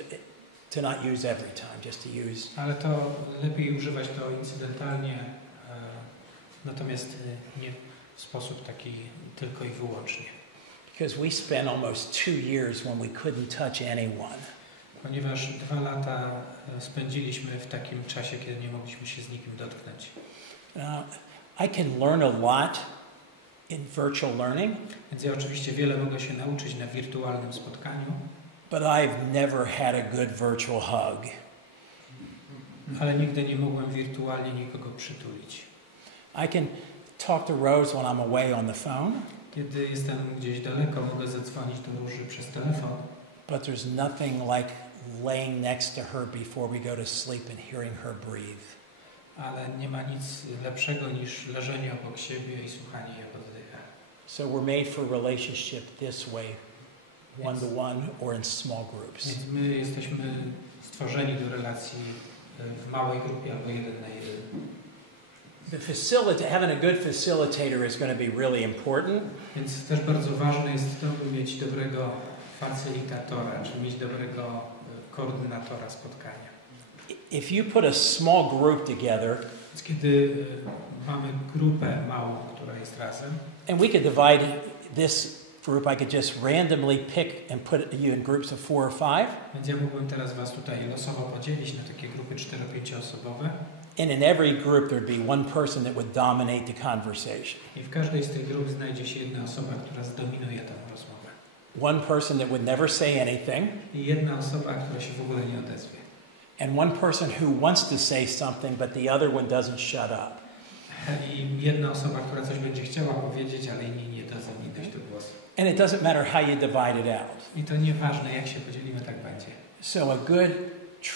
to not use every time, just to use. Ale to lepiej używać to incydentalnie, natomiast nie w sposób taki tylko i wyłącznie. Because we spent almost 2 years when we couldn't touch anyone. Ponieważ 2 lata spędziliśmy w takim czasie, kiedy nie mogliśmy się z nikim dotknąć. I can learn a lot in virtual learning. Więc ja oczywiście wiele mogę się nauczyć na wirtualnym spotkaniu. But I've never had a good virtual hug. Ale nigdy nie mogłem wirtualnie nikogo przytulić. I can talk to Rose when I'm away on the phone. Kiedy jestem gdzieś daleko, mogę zadzwonić do Róży przez telefon. But there's nothing like laying next to her before we go to sleep and hearing her breathe. Ale nie ma nic lepszego niż leżenie obok siebie i słuchanie jak oddycha. So we're made for relationship this way, one to one or in small groups. Więc my jesteśmy stworzeni do relacji w małej grupie albo 1 na 1. Having a good facilitator is going to be really important. Więc też bardzo ważne jest to, by mieć dobrego facylitatora, czy mieć dobrego koordynatora spotkania. If you put a small group together, Więc kiedy mamy grupę małą, która jest razem, and we could divide this group, I could just randomly pick and put you in groups of 4 or 5. więc ja mógłbym teraz was tutaj losowo podzielić na takie grupy 4-5 osobowe. And in every group there'd be one person that would dominate the conversation. I w każdej z tych grup znajdzie się jedna osoba, która zdominuje tę rozmowę. One person that would never say anything. I jedna osoba, która się w ogóle nie odezwie. And one person who wants to say something, but the other one doesn't shut up. I jedna osoba, która coś będzie chciała powiedzieć, ale inni nie dadzą mi dojść do głosu. And it doesn't matter how you divide it out. I to nieważne, jak się podzielimy, tak będzie. So a good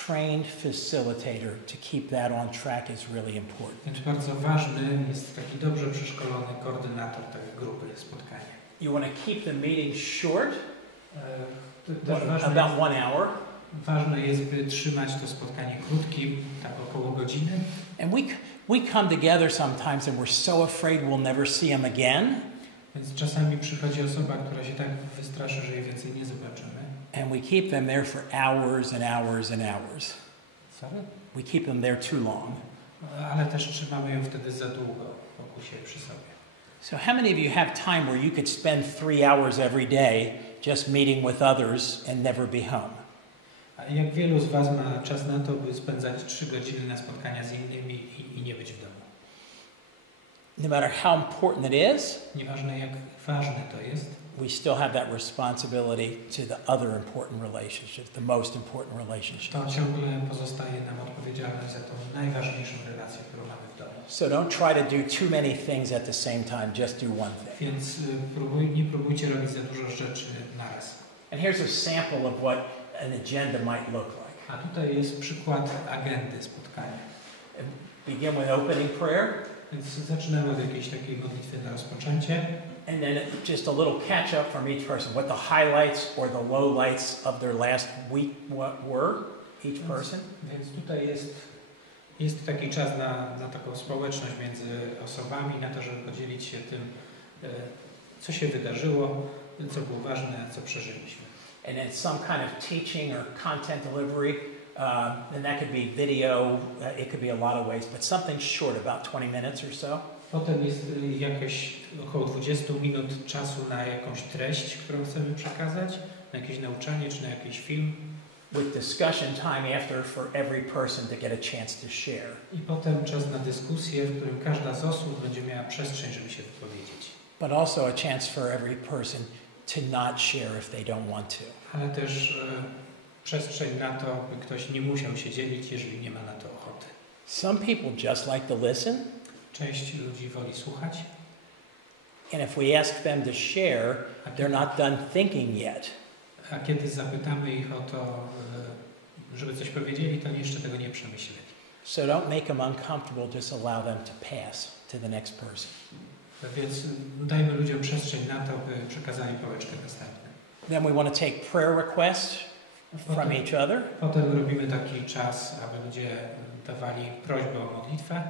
trained facilitator to keep that on track is really important. Więc bardzo ważny jest taki dobrze przeszkolony koordynator tej grupy spotkania. You want to keep the meeting short, Ważne about 1 hour. Ważne jest, by trzymać to spotkanie krótkim, tak około godziny. And we come together sometimes and we're so afraid we'll never see them again. Więc czasami przychodzi osoba, która się tak wystraszy, że jej więcej nie zobaczymy. And we keep them there for hours and hours and hours. Sorry? We keep them there too long. Ale też trzymamy ją wtedy za długo wokół siebie przy sobie. So how many of you have time where you could spend 3 hours every day just meeting with others and never be home? A jak wielu z Was ma czas na to, by spędzać 3 godziny na spotkania z innymi i nie być w domu? No matter how important it is, Nieważne jak ważne to jest, we still have that responsibility to the other important relationship, the most important relationship. to ciągle pozostaje nam odpowiedzialność za tą najważniejszą relację, którą mamy w domu. So don't try to do too many things at the same time, just do one thing. Więc nie próbujcie robić za dużo rzeczy naraz. And here's a sample of what an agenda might look like. A tutaj jest przykład agendy spotkania. Begin with opening prayer, Więc zaczynamy od jakiejś takiej modlitwy na rozpoczęcie. and then just a little catch up from each person, what the highlights or the lowlights of their last week were, each person. Więc tutaj jest taki czas na taką społeczność między osobami, na to, żeby podzielić się tym, co się wydarzyło, co było ważne, co przeżyliśmy. And then some kind of teaching or content delivery, and that could be video, it could be a lot of ways, but something short, about 20 minutes or so. Potem jest jakieś około 20 minut czasu na jakąś treść, którą chcemy przekazać, na jakieś nauczanie czy na jakiś film. With discussion time after for every person to get a chance to share. I potem czas na dyskusję, w którym każda z osób będzie miała przestrzeń, żeby się wypowiedzieć. But also a chance for every person to not share if they don't want to. Ale też przestrzeń na to, by ktoś nie musiał się dzielić, jeżeli nie ma na to ochoty. Some people just like to listen, Część ludzi woli słuchać, and if we ask them to share, they're not done thinking yet. a kiedy zapytamy ich o to, żeby coś powiedzieli, to jeszcze tego nie przemyśleli. So don't make them uncomfortable, just allow them to pass to the next person. Więc dajmy ludziom przestrzeń na to, by przekazali pałeczkę następnym. Then we want to take prayer requests from each other, Potem robimy taki czas, aby ludzie dawali prośbę o modlitwę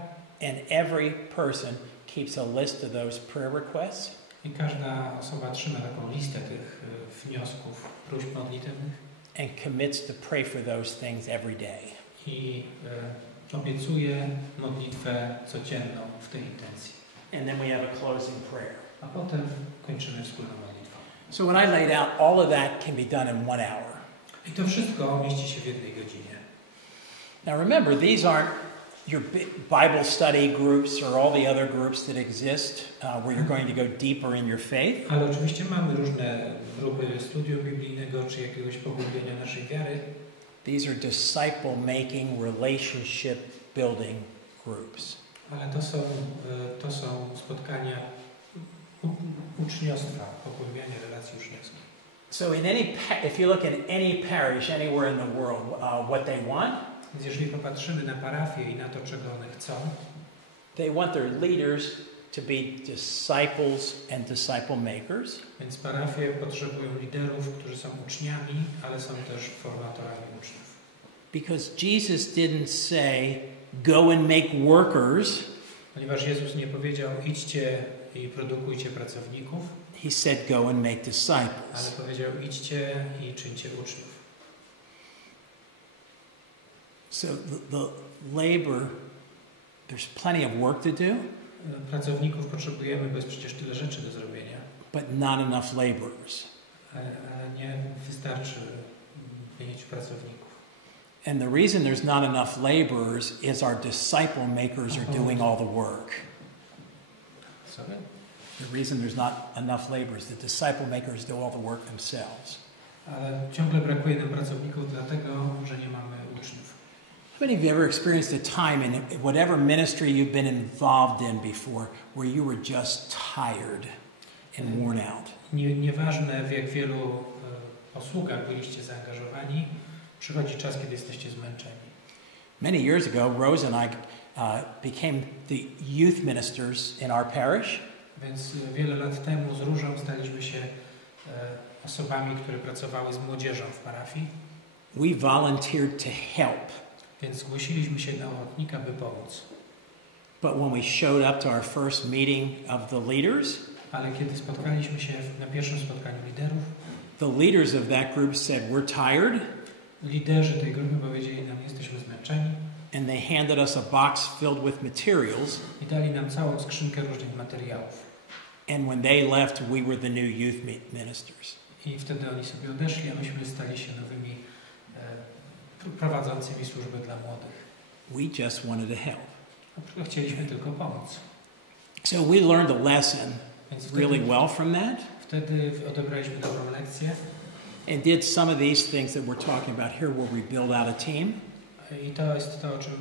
and every person keeps a list of those prayer requests. i każda osoba trzyma taką listę tych wniosków, próśb modlitewnych And commits to pray for those things every day. i obiecuje modlitwę codzienną w tej intencji. And then we have a closing prayer. A potem kończymy wspólną modlitwą. So when I laid out, all of that can be done in 1 hour. I to wszystko mieści się w jednej godzinie. Now remember, these aren't your Bible study groups or all the other groups that exist where you're going to go deeper in your faith. Ale oczywiście mamy różne grupy studium biblijnego czy jakiegoś pogłębienia naszej wiary. These are disciple-making, relationship-building groups. Ale to są spotkania uczniostwa, pogłębiania relacji uczniowskich. So if you look at any parish anywhere in the world, what they want, Więc jeżeli popatrzymy na parafię i na to, czego one chcą, they want their leaders to be disciples and disciple makers. więc parafie potrzebują liderów, którzy są uczniami, ale są też formatorami uczniów. Because Jesus didn't say, go and make workers. Ponieważ Jezus nie powiedział, idźcie i produkujcie pracowników, He said, go and make ale disciples. powiedział, idźcie i czyńcie uczniów. So the labor, there's plenty of work to do, Pracowników potrzebujemy, bo jest przecież tyle rzeczy do zrobienia, but not enough laborers. ale nie wystarczy mieć pracowników. And the reason there's not enough laborers is our disciple makers are doing all the work. Sorry? The reason there's not enough laborers, the disciple makers do all the work themselves. Ale ciągle brakuje nam pracowników, dlatego że nie mamy uczniów. How many of you ever experienced a time in whatever ministry you've been involved in before where you were just tired and worn out? Nieważne w jak wielu posługach byliście zaangażowani, przychodzi czas, kiedy jesteście zmęczeni. Many years ago, Rose and I became the youth ministers in our parish. Więc wiele lat temu z Różą staliśmy się osobami, które pracowały z młodzieżą w parafii. We volunteered to help. Więc zgłosiliśmy się na ochotnika, by pomóc. But when we showed up to our first meeting of the leaders, ale kiedy spotkaliśmy się na pierwszym spotkaniu liderów, the leaders of that group said, "We're tired." Liderzy tej grupy powiedzieli nam, jesteśmy zmęczeni. And they handed us a box filled with materials. I dali nam całą skrzynkę różnych materiałów. And when they left, we were the new youth ministers. I wtedy oni sobie odeszli, a myśmy stali się nowymi prowadzącymi służby dla młodych. We just wanted to help. Chcieliśmy tylko pomóc. So we learned a lesson really well from that. Wtedy odebraliśmy dobrą lekcję. And did some of these things that we're talking about here where we build out a team. I to jest to, o czym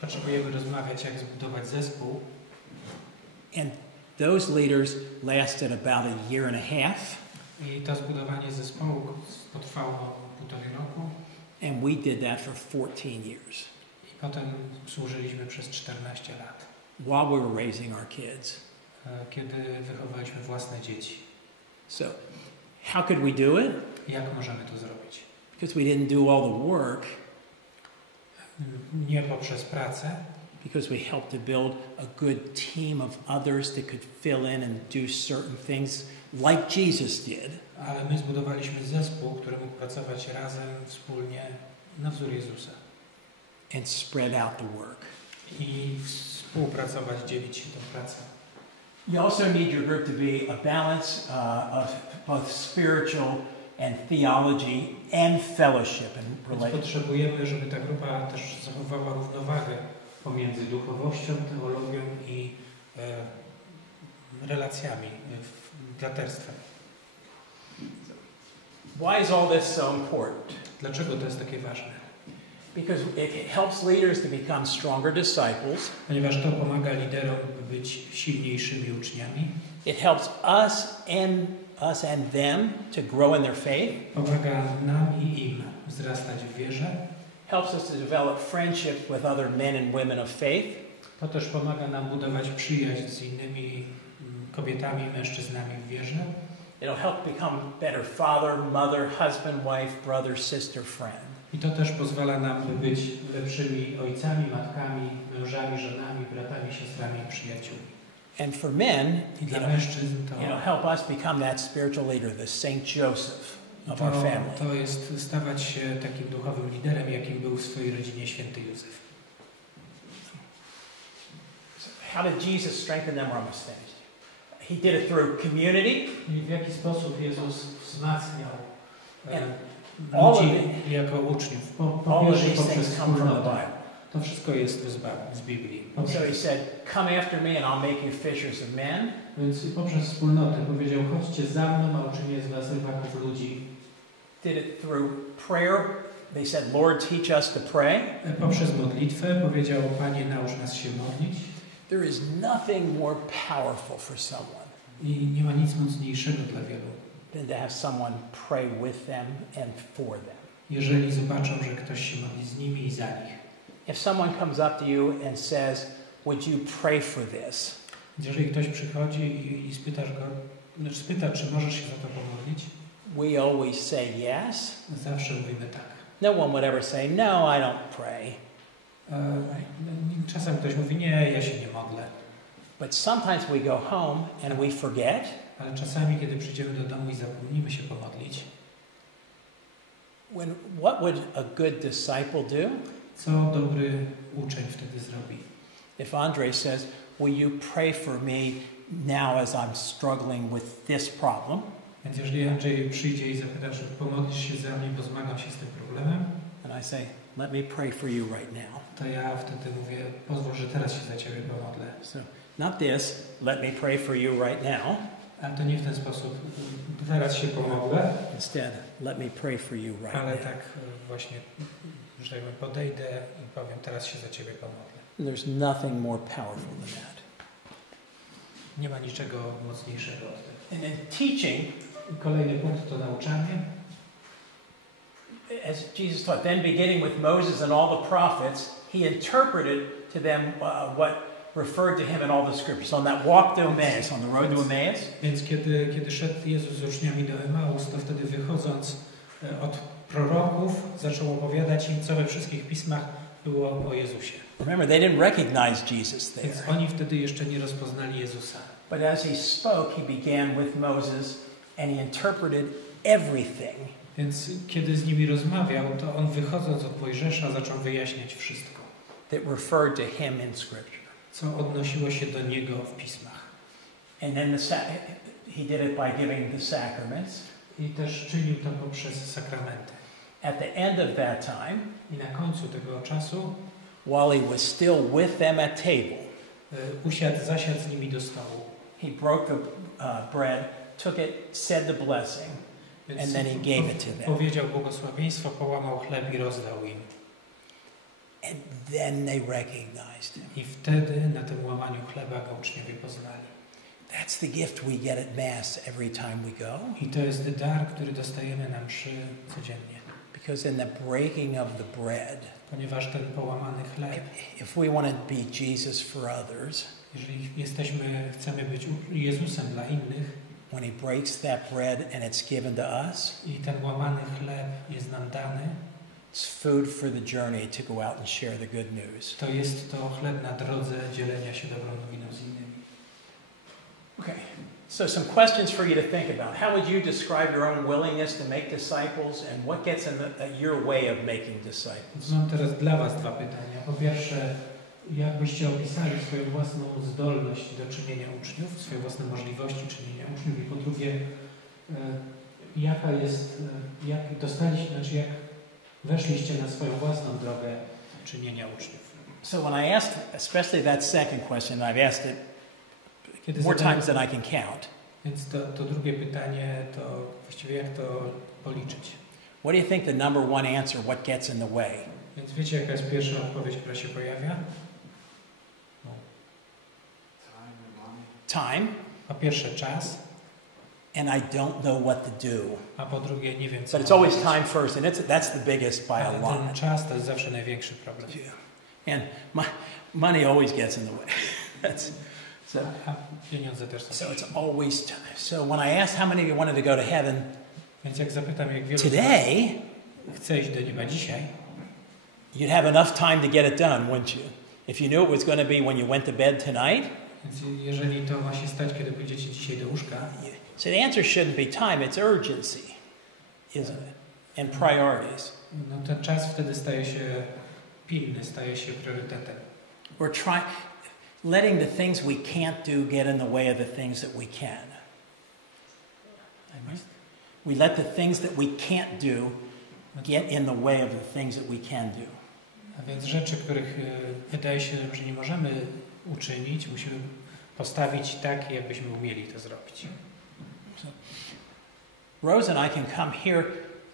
potrzebujemy rozmawiać, jak zbudować zespół. And those leaders lasted about a year and a half. I to zbudowanie zespołu potrwało 1,5 roku. And we did that for 14 years. I potem służyliśmy przez 14 lat. While we were raising our kids. Kiedy wychowaliśmy własne dzieci. So, how could we do it? Jak możemy to zrobić? Because we didn't do all the work. Nie poprzez pracę. Because we helped to build a good team of others that could fill in and do certain things like Jesus did. Ale my zbudowaliśmy zespół, który mógł pracować razem, wspólnie, na wzór Jezusa. And spread out the work. I współpracować, dzielić się tą pracą. You also need your group to be a balance of both spiritual and theology and fellowship and relationship. Potrzebujemy, żeby ta grupa też zachowała równowagę pomiędzy duchowością, teologią i relacjami, braterstwem. Why is all this so important? Dlaczego to jest takie ważne? Because it helps leaders to become stronger disciples. Ponieważ to pomaga liderom, by być silniejszymi uczniami. It helps us and them to grow in their faith. Pomaga nam i im wzrastać w wierze. Helps us to develop friendship with other men and women of faith. To też pomaga nam budować przyjaźń z innymi kobietami i mężczyznami w wierze. It'll help become better father, mother, husband, wife, brother, sister, friend. I to też pozwala nam, by być lepszymi ojcami, matkami, mężami, żonami, bratami, siostrami i przyjaciółmi. And for men, I dla mężczyzn to help us become that spiritual leader, the Saint Joseph of our family. To jest stawać się takim duchowym liderem, jakim był w swojej rodzinie święty Józef. So how did Jesus strengthen them? We're almost finished. He did it through community. I w jaki sposób Jezus wzmacniał ludzi jako uczniów? Po pierwsze poprzez wspólnotę. To wszystko jest z Biblii. So he said, "Come after me and I'll make you fishers of men." Więc poprzez wspólnotę powiedział, chodźcie za mną, a uczynię z was rybaków ludzi. Did it through prayer. They said, "Lord, teach us to pray." Poprzez modlitwę powiedział, Panie, naucz nas się modlić. There is nothing more powerful for someone. I nie ma nic mocniejszego dla wielu. Than to have someone pray with them and for them. Jeżeli zobaczą, że ktoś się modli z nimi i za nich. If someone comes up to you and says, "Would you pray for this?" Jeżeli ktoś przychodzi i spyta, czy możesz się za to pomodlić? We always say yes. Zawsze mówimy tak. No one would ever say, "No, I don't pray." Czasem ktoś mówi, nie, ja się nie modlę. But sometimes we go home and we forget. Ale czasami, kiedy przyjdziemy do domu i zapomnimy się pomodlić. What would a good disciple do? Co dobry uczeń wtedy zrobi? If Andre says, "Will you pray for me now as I'm struggling with this problem?" Więc jeżeli Andrzej przyjdzie i zapyta, czy pomodlisz się za mnie, bo zmagam się z tym problemem. And I say, "Let me pray for you right now." To ja wtedy mówię, pozwól, że teraz się za ciebie pomodlę. So, not this, "Let me pray for you right now." Ale to nie w ten sposób, teraz się pomodlę. Instead, "Let me pray for you right Ale now." tak właśnie że jakby podejdę i powiem, teraz się za ciebie pomodlę. There's nothing more powerful than that. Nie ma niczego mocniejszego od tego. And then teaching, I kolejny punkt to nauczanie. as Jesus taught, then beginning with Moses and all the prophets, he interpreted to them what referred to him in all the scriptures. On that walk to Emmaus, on the road to Emmaus. Więc kiedy szedł Jezus z uczniami do Emaus, to wtedy wychodząc od proroków, zaczął opowiadać im, co we wszystkich pismach było o Jezusie. Remember, they didn't recognize Jesus there. Więc oni wtedy jeszcze nie rozpoznali Jezusa. But as he spoke, he began with Moses and he interpreted everything. Więc kiedy z nimi rozmawiał, to on wychodząc od Mojżesza zaczął wyjaśniać wszystko, That referred to him in Scripture. co odnosiło się do niego w pismach. And then he did it by giving the sacraments. I też czynił to poprzez sakramenty. At the end of that time, I na końcu tego czasu, while he was still with them at table, zasiadł z nimi do stołu. he broke the bread, took it, said the blessing, Więc and then he gave it to them. powiedział błogosławieństwo, połamał chleb i rozdał im. And then they recognized him. I wtedy na tym łamaniu chleba go uczniowie poznali. That's the gift we get at Mass every time we go. I to jest dar, który dostajemy na mszy codziennie. Because in the breaking of the bread, Ponieważ ten połamany chleb, if we want to be Jesus for others, jeżeli chcemy być Jezusem dla innych, when he breaks that bread and it's given to us, i ten łamany chleb jest nam dany, it's food for the journey to go out and share the good news. to jest to chleb na drodze dzielenia się dobrą nowiną z innymi. Okay, so some questions for you to think about. How would you describe your own willingness to make disciples, and what gets in your way of making disciples? Mam teraz dla was dwa pytania. Po pierwsze, jak byście opisali swoją własną zdolność do czynienia uczniów, swoje własne możliwości czynienia uczniów, i po drugie, jak weszliście na swoją własną drogę czynienia uczniów. So when I asked, especially that second question, I've asked it Kiedy more zadałem- times than I can count. Więc to drugie pytanie to właściwie jak to policzyć. What do you think the number one answer, what gets in the way? Więc wiecie, jaka jest pierwsza odpowiedź, która się pojawia? Time, Po pierwsze czas, and I don't know what to do. a po drugie nie wiem co. But it's always time first, and that's the biggest by a Ale ten lot. czas to jest zawsze największy problem. And money always gets in the way. A pieniądze też są. So it's always time. So when I asked how many of you wanted to go to heaven Więc jak zapytam, jak wielu today, chce iść do nieba dzisiaj, you'd have enough time to get it done, wouldn't you? If you knew it was going to be when you went to bed tonight. więc jeżeli to ma się stać, kiedy pójdziecie dzisiaj do łóżka, So the answer shouldn't be time, it's urgency, isn't it? And priorities. no ten czas wtedy staje się pilny, staje się priorytetem. We're letting the things we can't do get in the way of the things that we can. We let the things that we can't do get in the way of the things that we can do. A więc rzeczy, których wydaje się, że nie możemy uczynić, musimy postawić tak, jakbyśmy umieli to zrobić. Rose and I can come here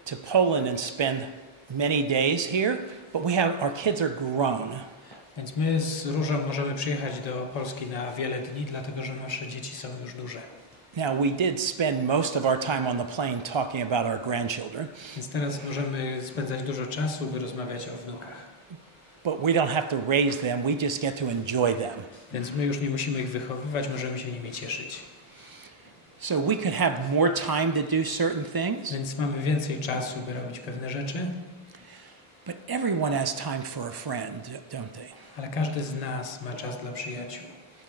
to Poland and spend many days here, but our kids are grown. Więc my z Różą możemy przyjechać do Polski na wiele dni, dlatego że nasze dzieci są już duże. Now, we did spend most of our time on the plane talking about our grandchildren. Więc teraz możemy spędzać dużo czasu, by rozmawiać o wnukach. But we don't have to raise them, we just get to enjoy them. Więc my już nie musimy ich wychowywać, możemy się nimi cieszyć. So we could have more time to do certain things. Więc mamy więcej czasu, by robić pewne rzeczy. But everyone has time for a friend, don't they? Ale każdy z nas ma czas dla przyjaciół.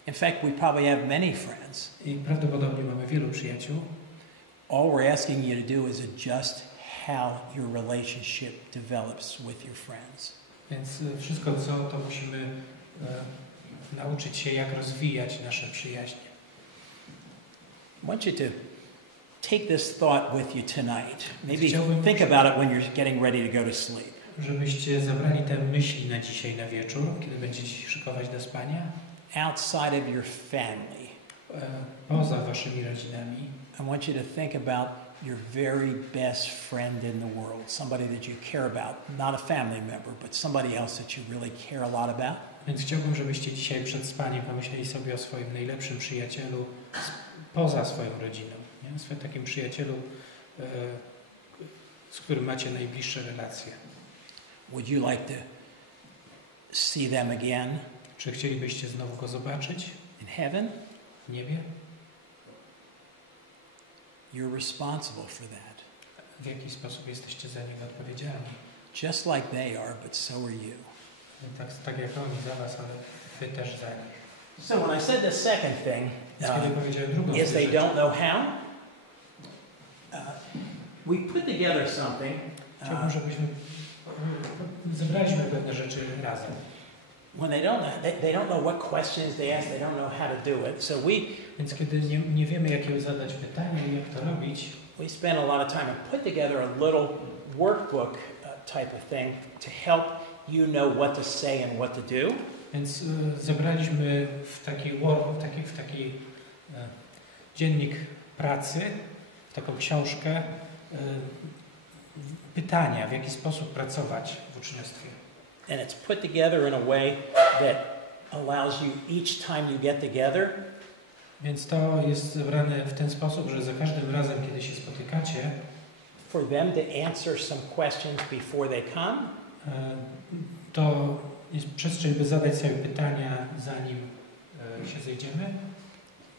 In fact, we probably have many friends. I prawdopodobnie mamy wielu przyjaciół. All we're asking you to do is adjust how your relationship develops with your friends. Więc wszystko co, to musimy nauczyć się, jak rozwijać nasze przyjaźnie. I want you to take this thought with you tonight. Maybe Chciałbym- think about it when you're getting ready to go to sleep. Żebyście zabrali te myśli na dzisiaj, na wieczór, kiedy będziecie się szykować do spania. Outside of your family, poza waszymi rodzinami, I want you to think about your very best friend in the world, somebody that you care about, not a family member, but somebody else that you really care a lot about. więc chciałbym, żebyście dzisiaj przed spaniem pomyśleli sobie o swoim najlepszym przyjacielu poza swoją rodziną, nie? Swoim takim przyjacielu, z którym macie najbliższe relacje. Would you like to see them again Czy chcielibyście znowu go zobaczyć in heaven? w niebie? You're responsible for that. W jaki sposób jesteście za niego odpowiedzialni? Just like they are, but so are you. Tak jak oni za was, ale wy też za nich. So when I said the second thing, Więc kiedy powiedziałem drugą is they rzecz, don't know how, we put together something. chciałbym, żebyśmy zebraliśmy pewne rzeczy razem. When they don't know what questions they ask, they don't know how to do it. So Więc kiedy nie wiemy, jakie zadać pytanie i jak to robić, we spend a lot of time and put together a little workbook type of thing to help you know what to say and what to do. więc zebraliśmy w taki dziennik pracy, w taką książkę pytania, w jaki sposób pracować w uczniostwie. And it's put together in a way that allows you each time you get together Więc to jest zebrane w ten sposób, że za każdym razem, kiedy się spotykacie, for them to answer some questions before they come. to jest przestrzeń, by zadać sobie pytania, zanim się zejdziemy.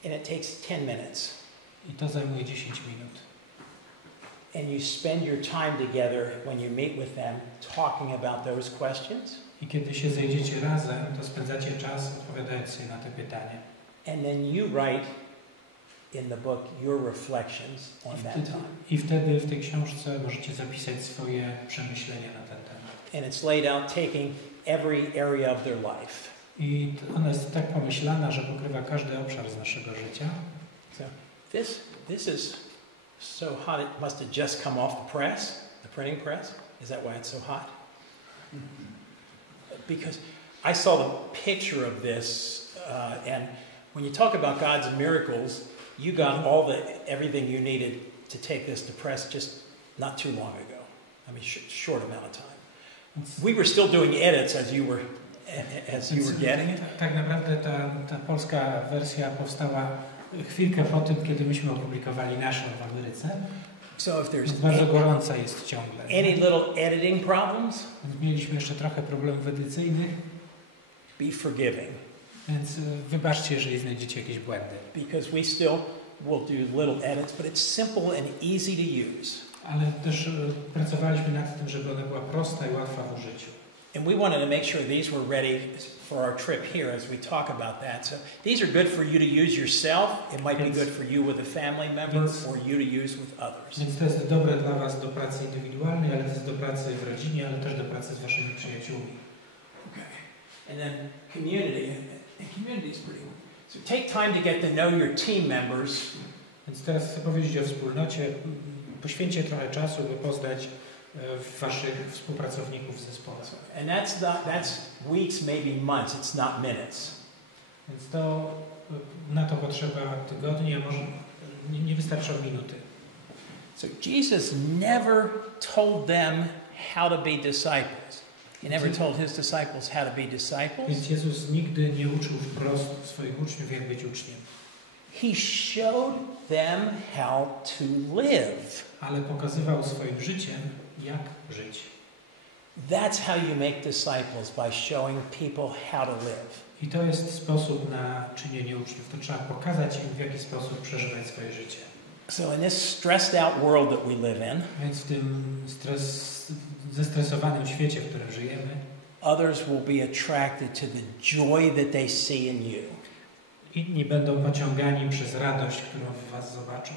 And it takes 10 minutes. I to zajmuje 10 minut. And you spend your time together when you meet with them talking about those questions. I kiedy się zejdziecie razem, to spędzacie czas odpowiadając sobie na te pytania. And then you write in the book your reflections on that time. I wtedy w tej książce możecie zapisać swoje przemyślenia na ten temat. And it's laid out taking every area of their life. I ona jest tak pomyślana, że pokrywa każdy obszar z naszego życia. So this is so hot it must have just come off the press, the printing press. Is that why it's so hot? Because I saw the picture of this, and when you talk about God's miracles, you got everything you needed to take this to press just not too long ago. I mean, short amount of time. We were still doing edits as you were getting it. Tak naprawdę ta polska wersja powstała chwilkę po tym, kiedy myśmy opublikowali naszą w Ameryce. So if there's bardzo gorąca jest ciągle. Any little editing problems? Więc mieliśmy jeszcze trochę problemów edycyjnych. Be forgiving. Więc wybaczcie, jeżeli znajdziecie jakieś błędy. Because we still will do little edits, but it's simple and easy to use. Ale też pracowaliśmy nad tym, żeby ona była prosta i łatwa w użyciu. And we wanted to make sure these were ready for our trip here as we talk about that. So these are good for you to use yourself. It might be good for you with a family member or you to use with others. Więc to jest dobre dla was do pracy indywidualnej, ale to jest do pracy w rodzinie, ale też do pracy z waszymi przyjaciółmi. Okay. And then community. And community is pretty. So take time to get to know your team members. Więc teraz chcę powiedzieć o wspólnocie. Poświęćcie trochę czasu, by poznać waszych współpracowników w zespole. And that's weeks, maybe months. It's not minutes. Więc to na to potrzeba tygodni, a może nie wystarczą minuty. So Jesus never told them how to be disciples. He never told his disciples how to be disciples. Więc Jezus nigdy nie uczył wprost swoich uczniów, jak być uczniem. He showed them how to live. Ale pokazywał swoim życiem, jak żyć. That's how you make disciples, by showing people how to live. I to jest sposób na czynienie uczniów. To trzeba pokazać im, w jaki sposób przeżywać swoje życie. So in this stressed out world that we live in, Więc w tym zestresowanym świecie, w którym żyjemy, others will be attracted to the joy that they see in you. inni będą pociągani przez radość, którą w was zobaczą.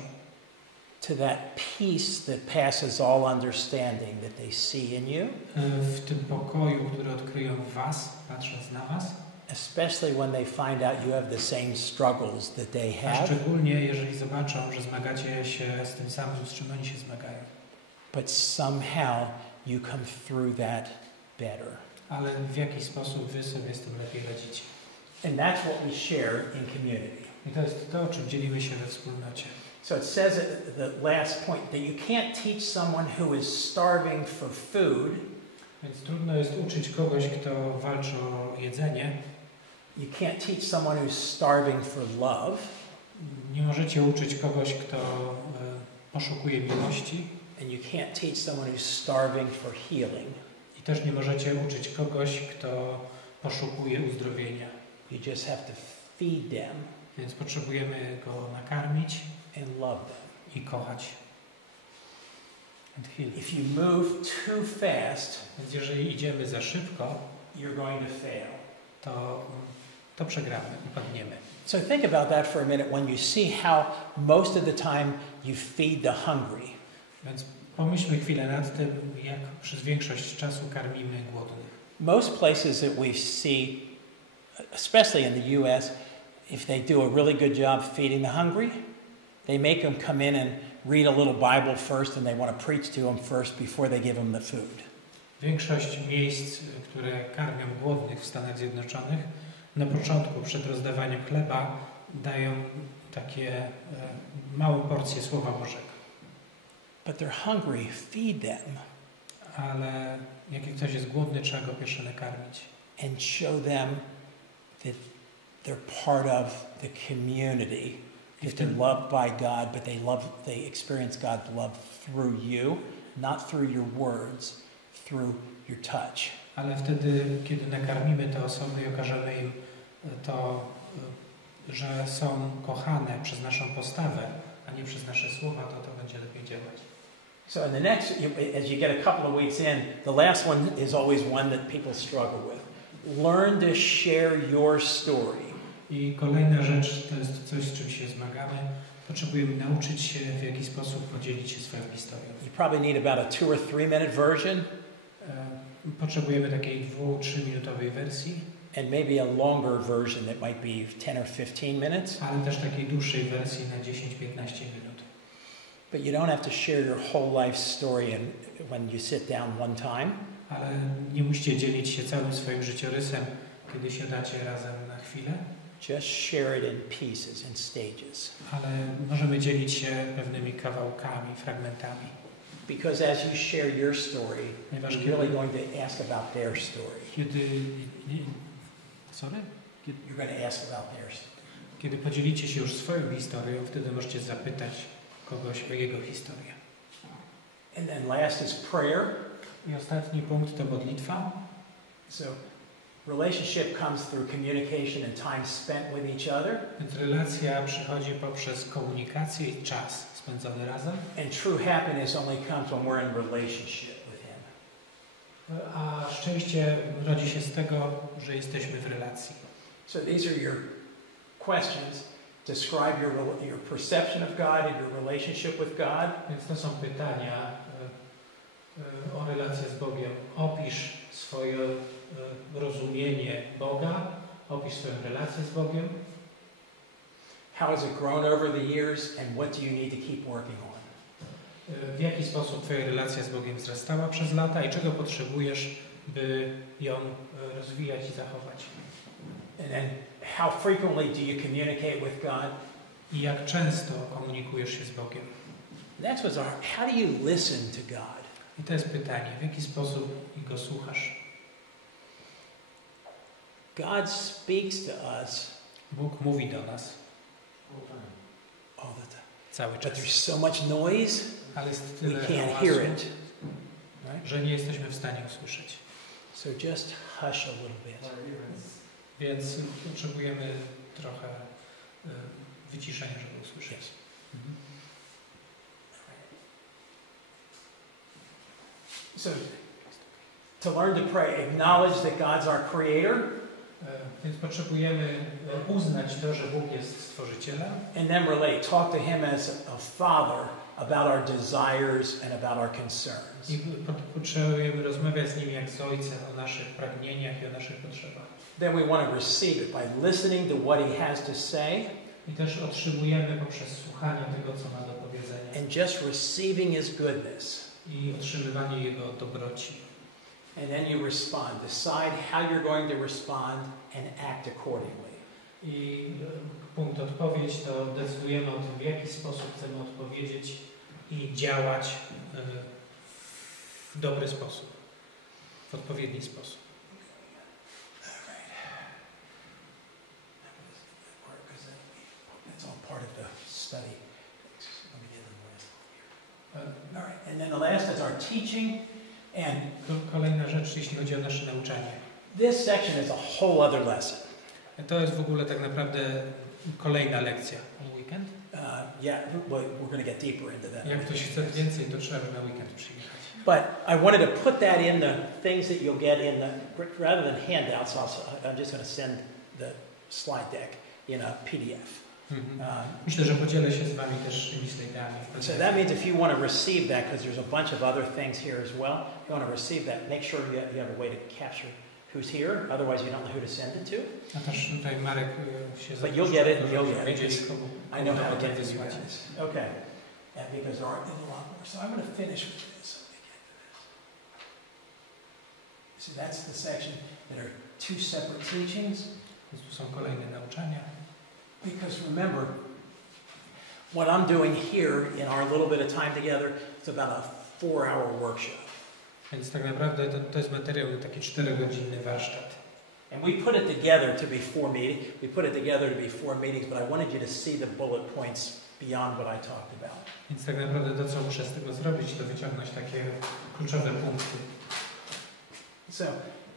To that peace that passes all understanding that they see in you. W tym pokoju, który odkryją w was, patrząc na was. Especially when they find out you have the same struggles that they A have. szczególnie, jeżeli zobaczą, że zmagacie się z tym samym, z czym oni się zmagają. But somehow you come through that better. Ale w jaki sposób wy sobie z tym lepiej radzicie. And that's what we share in community. I to jest to, o czym dzielimy się we wspólnocie. So it says at the last point that you can't teach someone who is starving for food. Więc trudno jest uczyć kogoś, kto walczy o jedzenie. You can't teach someone who's starving for love. Nie możecie uczyć kogoś, kto poszukuje miłości. And you can't teach someone who's starving for healing. I też nie możecie uczyć kogoś, kto poszukuje uzdrowienia. You just have to feed them. Więc potrzebujemy go nakarmić and love them. I kochać. And heal. If you move too fast, więc jeżeli idziemy za szybko, you're going to fail. To przegramy, upadniemy. So think about that for a minute when you see how most of the time you feed the hungry. Więc pomyślmy chwilę nad tym, jak przez większość czasu karmimy głodnych. Most places that we see, especially in the US, if they do a really good job feeding the hungry, they make them come in and read a little Bible first and they want to preach to them first before they give them the food. Większość miejsc, które karmią głodnych w Stanach Zjednoczonych, na początku przed rozdawaniem chleba dają takie małe porcje Słowa Bożego. But they're hungry, feed them. Ale jak ktoś jest głodny, trzeba go pierwszy nakarmić. And show them that they're part of the community. If they're loved by God, but they experience God's love through you, not through your words, through your touch. Ale wtedy, kiedy nakarmimy te osoby i okażemy im to, że są kochane przez naszą postawę, a nie przez nasze słowa, to będzie lepiej działać. So in the next, as you get a couple of weeks in, the last one is always one that people struggle with. Learn to share your story. I kolejna rzecz, to jest coś, z czym się zmagamy. Potrzebujemy nauczyć się, w jaki sposób podzielić się swoją historią. You probably need about a 2 or 3 minute version. Potrzebujemy takiej 2-3 minutowej wersji. And maybe a longer version that might be 10 or 15 minutes. Ale też takiej dłuższej wersji na 10-15 minut. But you don't have to share your whole life story when you sit down one time. Ale nie musicie dzielić się całym swoim życiorysem, kiedy siadacie razem na chwilę. Just share it in pieces, in stages. Ale możemy dzielić się pewnymi kawałkami, fragmentami. Because as you share your story, you're really going to ask about their story. You're going to ask about their story. Kiedy podzielicie się już swoją historią, wtedy możecie zapytać kogoś o jego historię. And then last is prayer. I ostatni punkt to modlitwa. So relationship comes through communication and time spent with each other. Więc relacja przychodzi poprzez komunikację i czas spędzony razem. And true happiness only comes when we're in relationship with Him. A szczęście rodzi się z tego, że jesteśmy w relacji. So these are your questions. Describe your perception of God and your relationship with God. Więc to są pytania o relację z Bogiem. Opisz swoje rozumienie Boga, opisz swoją relację z Bogiem. How has it grown over the years and what do you need to keep working on? W jaki sposób twoja relacja z Bogiem wzrastała przez lata i czego potrzebujesz, by ją rozwijać i zachować? And then how frequently do you communicate with God? I jak często komunikujesz się z Bogiem? That's what's how do you listen to God? I to jest pytanie, w jaki sposób Go słuchasz? God speaks to us. Bóg mówi do nas All the time. Cały But czas. there's so much noise, Ale jest we tyle can't hałasu, hear it. Right? że nie jesteśmy w stanie usłyszeć. So just hush a little bit. Więc potrzebujemy trochę wyciszenia, żeby usłyszeć. Yes. So to learn to pray, acknowledge that God's our creator. Więc potrzebujemy uznać to, że Bóg jest Stworzycielem. And then relate. Talk to Him as a father about our desires and about our concerns. I potrzebujemy rozmawiać z Nim jak z Ojcem o naszych pragnieniach i o naszych potrzebach. Then we want to receive it by listening to what He has to say. I też otrzymujemy poprzez słuchanie tego, co ma do powiedzenia. And just receiving His goodness. I otrzymywanie Jego dobroci. And then you respond. Decide how you're going to respond and act accordingly. I punkt odpowiedź, to decydujemy o tym, w jaki sposób chcemy odpowiedzieć i działać w dobry sposób, w odpowiedni sposób. That's all part of the study. Let me get the rest here. All right, and then the last is our teaching. And kolejna rzecz, jeśli chodzi o nasze nauczanie. This section is a whole other lesson. To jest w ogóle tak naprawdę kolejna lekcja. On weekend? Yeah, we're going to get deeper into that. Jak ktoś chce więcej, to trzeba na weekend przyjechać. But I wanted to put that in the things that you'll get in the, rather than handouts, I'm just going to send the slide deck in a PDF. Myślę, że podzielę się z wami też tymi slajdami. So that means if you want to receive that, because there's a bunch of other things here as well, if you want to receive that, make sure you have a way to capture who's here, otherwise you don't know who to send it to. A też tutaj Marek się But you'll get it, you'll get wiedzieli, it. komu I know how to get this this. Okay. And because there are a lot more. So I'm going to finish with this. So that's the section that are two separate teachings. Więc tu są kolejne nauczania. Because remember, what I'm doing here in our little bit of time together, it's about a 4-hour workshop. Więc tak naprawdę to jest materiał, taki 4-godzinny warsztat. And we put it together to be 4 meetings. We put it together to be 4 meetings, but I wanted you to see the bullet points beyond what I talked about. Więc tak naprawdę to, co muszę z tego zrobić, to wyciągnąć takie kluczowe punkty. So,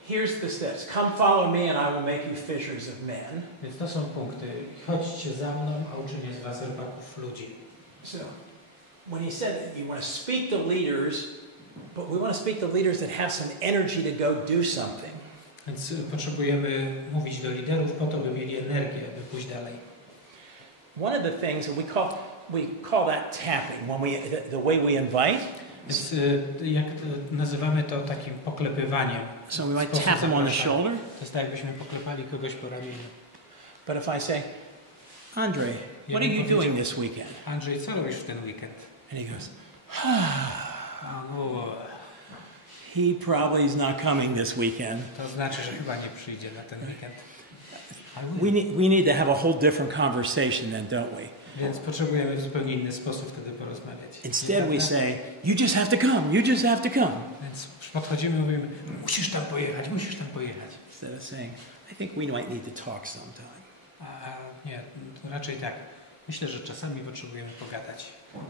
here's the steps. Come follow me and I will make you fishers of men. Więc to są punkty. Chodźcie za mną, a uczynię z was rybaków ludzi. So, when he said that you want to speak to leaders, but we want to speak to leaders that have some energy to go do something. Więc potrzebujemy mówić do liderów po to, by mieli energię, by pójść dalej. One of the things that we call that tapping, when the way we invite. Więc jak nazywamy to takim poklepywaniem. So we might tap them on the shoulder. To jest tak, jakbyśmy poklepali kogoś po ramieniu. But if I say, Andre, what are you doing this weekend? Andrzej, co robisz w ten weekend? And he goes, Oh, he probably is not coming this weekend. to znaczy, że chyba nie przyjdzie na ten weekend. We need to have a whole different conversation then, don't we? Więc potrzebujemy w zupełnie inny sposób wtedy porozmawiać. Instead we say, you just have to come, you just have to come. Więc podchodzimy i mówimy, musisz tam pojechać, musisz tam pojechać. Instead of saying, I think we might need to talk sometime. A nie, raczej tak. Myślę, że czasami potrzebujemy pogadać.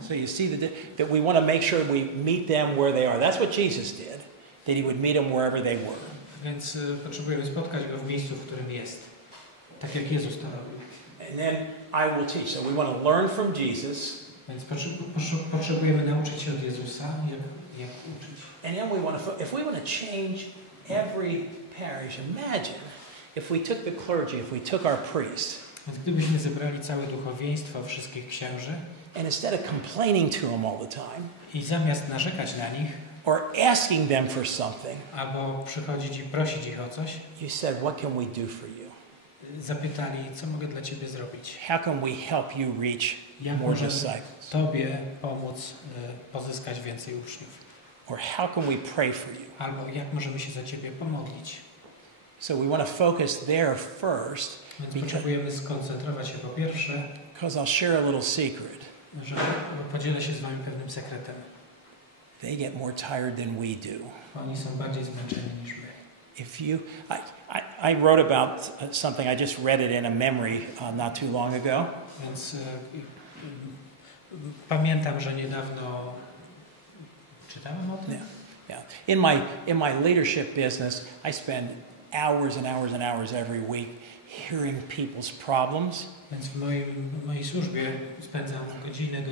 So you see that we want to make sure we meet them where they are. That's what Jesus did. That he would meet them wherever they were. Więc potrzebujemy spotkać go w miejscu, w którym jest. Tak jak Jezus to robił. And then I will teach. So we want to learn from Jesus. Więc potrzebujemy nauczyć się od Jezusa, jak uczyć. And then we want to, if we want to change every parish, imagine if we took the clergy, if we took our priests. Więc gdybyśmy zebrali całe duchowieństwo, wszystkich księży, and instead of complaining to them all the time, i zamiast narzekać na nich, or asking them for something, albo przychodzić i prosić ich o coś, you said, what can we do for you? Zapytali, co mogę dla Ciebie zrobić? How can we help you reach Jak more możemy disciples? Tobie pomóc pozyskać więcej uczniów? Or how can we pray for you? Albo jak możemy się za Ciebie pomodlić? So we want to focus there first. Więc potrzebujemy skoncentrować się po pierwsze, Because I'll share a little secret. że podzielę się z Wami pewnym sekretem. They get more tired than we do. Oni są bardziej zmęczeni niż my. If you, I wrote about something, I just read it in a memory not too long ago. Więc pamiętam, że niedawno czytałem o tym. Yeah. In my leadership business, I spend hours and hours and hours every week hearing people's problems. Więc w mojej służbie spędzam godziny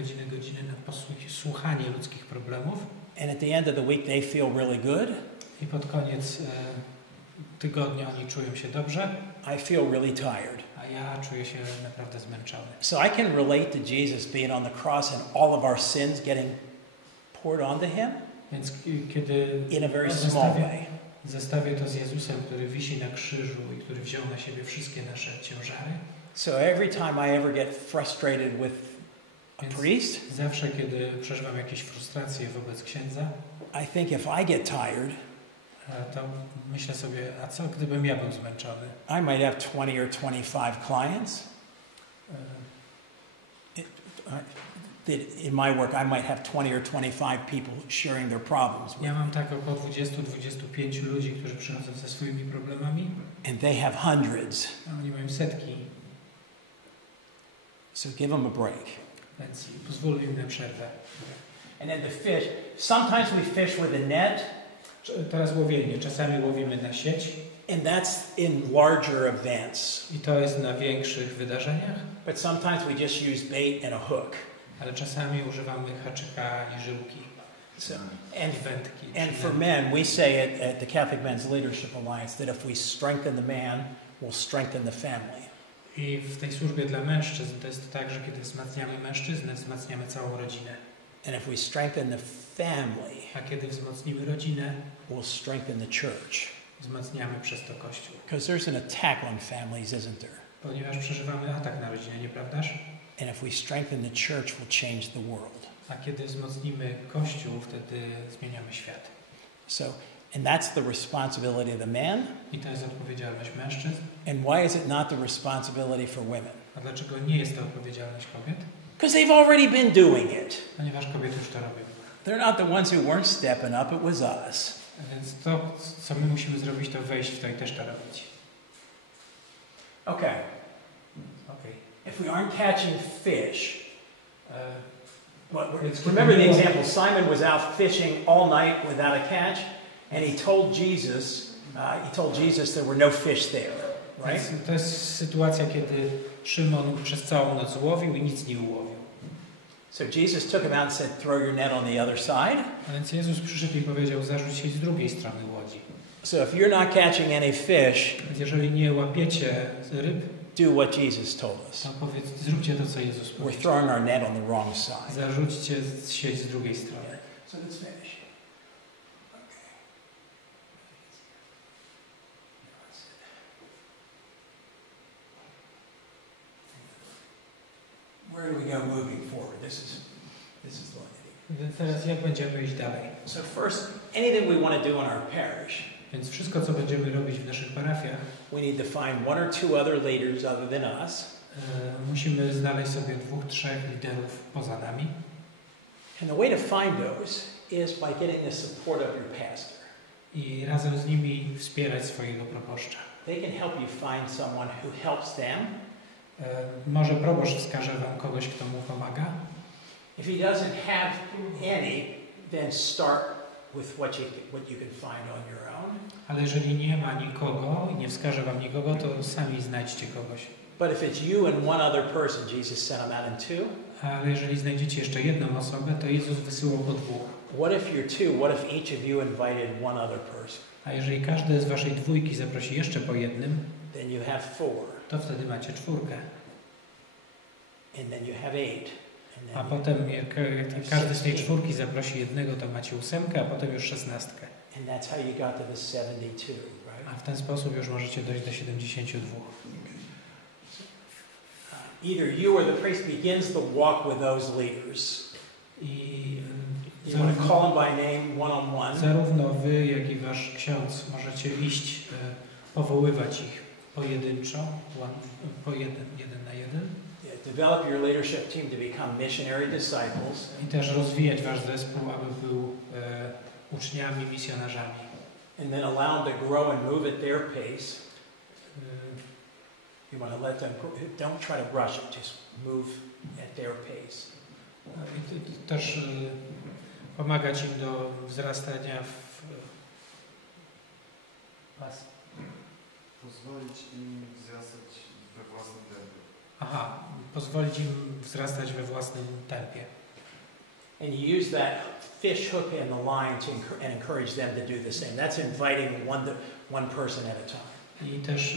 na słuchanie ludzkich problemów. And at the end of the week they feel really good. I pod koniec tygodnia oni czują się dobrze. I feel really tired. A ja czuję się naprawdę zmęczony. So I can relate to Jesus being on the cross and all of our sins getting poured onto him. Więc kiedy in a very small way. Zestawię to z Jezusem, który wisi na krzyżu i który wziął na siebie wszystkie nasze ciężary. So every time I ever get frustrated with a priest, zawsze kiedy przeżywam jakieś frustracje wobec księdza, I think if I get tired, to myślę sobie, a co gdybym ja był zmęczony? I might have 20 or 25 clients. In my work, I might have 20 or 25 people sharing their problems with Ja mam tak około 20-25 ludzi, którzy przychodzą ze swoimi problemami. and they have hundreds. A oni mają setki, So give them a break. więc pozwólmy im na przerwę. And then the fish. Sometimes we fish with a net, Teraz łowienie. Czasami łowimy na sieć and that's in larger events. i to jest na większych wydarzeniach, But sometimes we just use bait and a hook. ale czasami używamy haczyka i żyłki So, i wędki. and for men, we say at the Catholic Men's Leadership Alliance that if we strengthen the man, we'll strengthen the family. I w tej służbie dla mężczyzn to jest tak, że kiedy wzmacniamy mężczyznę, wzmacniamy całą rodzinę. And if we strengthen the family, A kiedy wzmocnimy rodzinę, we'll strengthen the church. wzmacniamy przez to Kościół. Because there's an attack on families, isn't there? Ponieważ przeżywamy atak na rodzinę, nieprawdaż? And if we strengthen the church, we'll change the world. A kiedy wzmocnimy Kościół, wtedy zmieniamy świat. So, and that's the responsibility of the man. I to jest odpowiedzialność mężczyzn. And why is it not the responsibility for women? A dlaczego nie jest to odpowiedzialność kobiet? Because they've already been doing it. Ponieważ kobiety już to robią. They're not the ones who weren't stepping up, it was us. A więc to, co my musimy zrobić, to wejść w to i też to robić. Okay. If we aren't catching fish, remember the example. Simon was out fishing all night without a catch, and he told Jesus there were no fish there, right? Więc to jest sytuacja, kiedy Szymon przez całą noc łowił i nic nie ułowił. So Jesus took him out and said, "Throw your net on the other side." A więc Jezus przyszedł i powiedział, zarzuć się z drugiej strony łodzi. So if you're not catching any fish, Więc jeżeli nie łapiecie ryb, do what Jesus told us. to zróbcie to, co Jezus We're powiedział. throwing our net on the wrong side. Zarzućcie sieć z drugiej strony. So let's finish. Where do we go moving forward? This is the one. Więc teraz jak będziemy iść dalej? So first, anything we want to do in our parish, Więc wszystko, co będziemy robić w naszych parafiach, we need to find one or two other leaders other than us. Musimy znaleźć sobie 2-3 liderów poza nami. And the way to find those is by getting the support of your pastor. I razem z nimi wspierać swojego proboszcza. They can help you find someone who helps them. Może proboszcz wskaże wam kogoś, kto mu pomaga. If he doesn't have any, then start with what you can find on your own. Ale jeżeli nie ma nikogo i nie wskaże wam nikogo, to sami znajdźcie kogoś. But if it's you and one other person, Jesus sent them out in two. Ale jeżeli znajdziecie jeszcze jedną osobę, to Jezus wysyłał po 2. What if you're two? What if each of you invited one other person? A jeżeli każdy z waszej dwójki zaprosi jeszcze po jednym, Then you have 4. to wtedy macie 4. And then you have 8. A potem jak każdy z tej 4 zaprosi jednego, to macie 8, a potem już 16. And that's how you got to the 72, right? A w ten sposób już możecie dojść do 72. Either you or the priest begins the walk with those leaders. I You want to call them by name, one on one. zarówno wy, jak i wasz ksiądz możecie iść, powoływać ich pojedynczo, jeden na jeden. Develop your leadership team to become missionary disciples. I też rozwijać wasz zespół, aby był uczniami, misjonarzami. And then allow them to grow and move at their pace. You want to let them grow. Don't try to rush it, just move at their pace. I też pomagać im do wzrastania w pas. Pozwolić im wzrastać we własnym tempie. Aha, pozwolić im wzrastać we własnym tempie. And you use that fish hook and the line to encourage them to do the same. That's inviting one person at a time. I też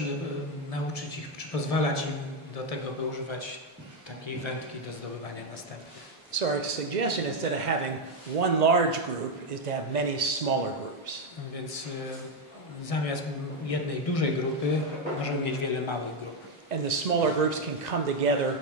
nauczyć ich, czy pozwalać im do tego, by używać takiej wędki do zdobywania następnych. So our suggestion, instead of having one large group, is to have many smaller groups. Więc zamiast jednej dużej grupy możemy mieć wiele małych grup. And the smaller groups can come together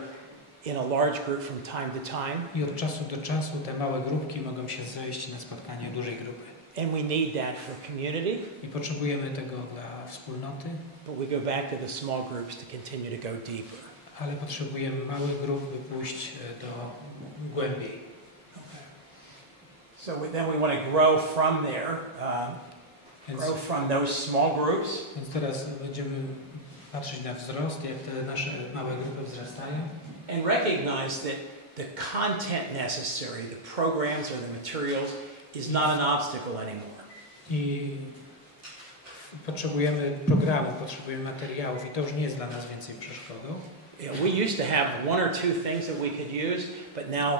in a large group from time to time. I od czasu do czasu te małe grupki mogą się zejść na spotkanie dużej grupy. And we need that for community. I potrzebujemy tego dla wspólnoty. But we go back to the small groups to continue to go deeper. ale potrzebujemy małych grup, by pójść do głębiej. So then we want to grow from there, grow from those small groups. Więc teraz będziemy patrzeć na wzrost, jak te nasze małe grupy wzrastają. And recognize that the content necessary, the programs or the materials, is not an obstacle anymore. I potrzebujemy programu, potrzebujemy materiałów i to już nie jest dla nas więcej przeszkodą. We used to have one or two things that we could use, but now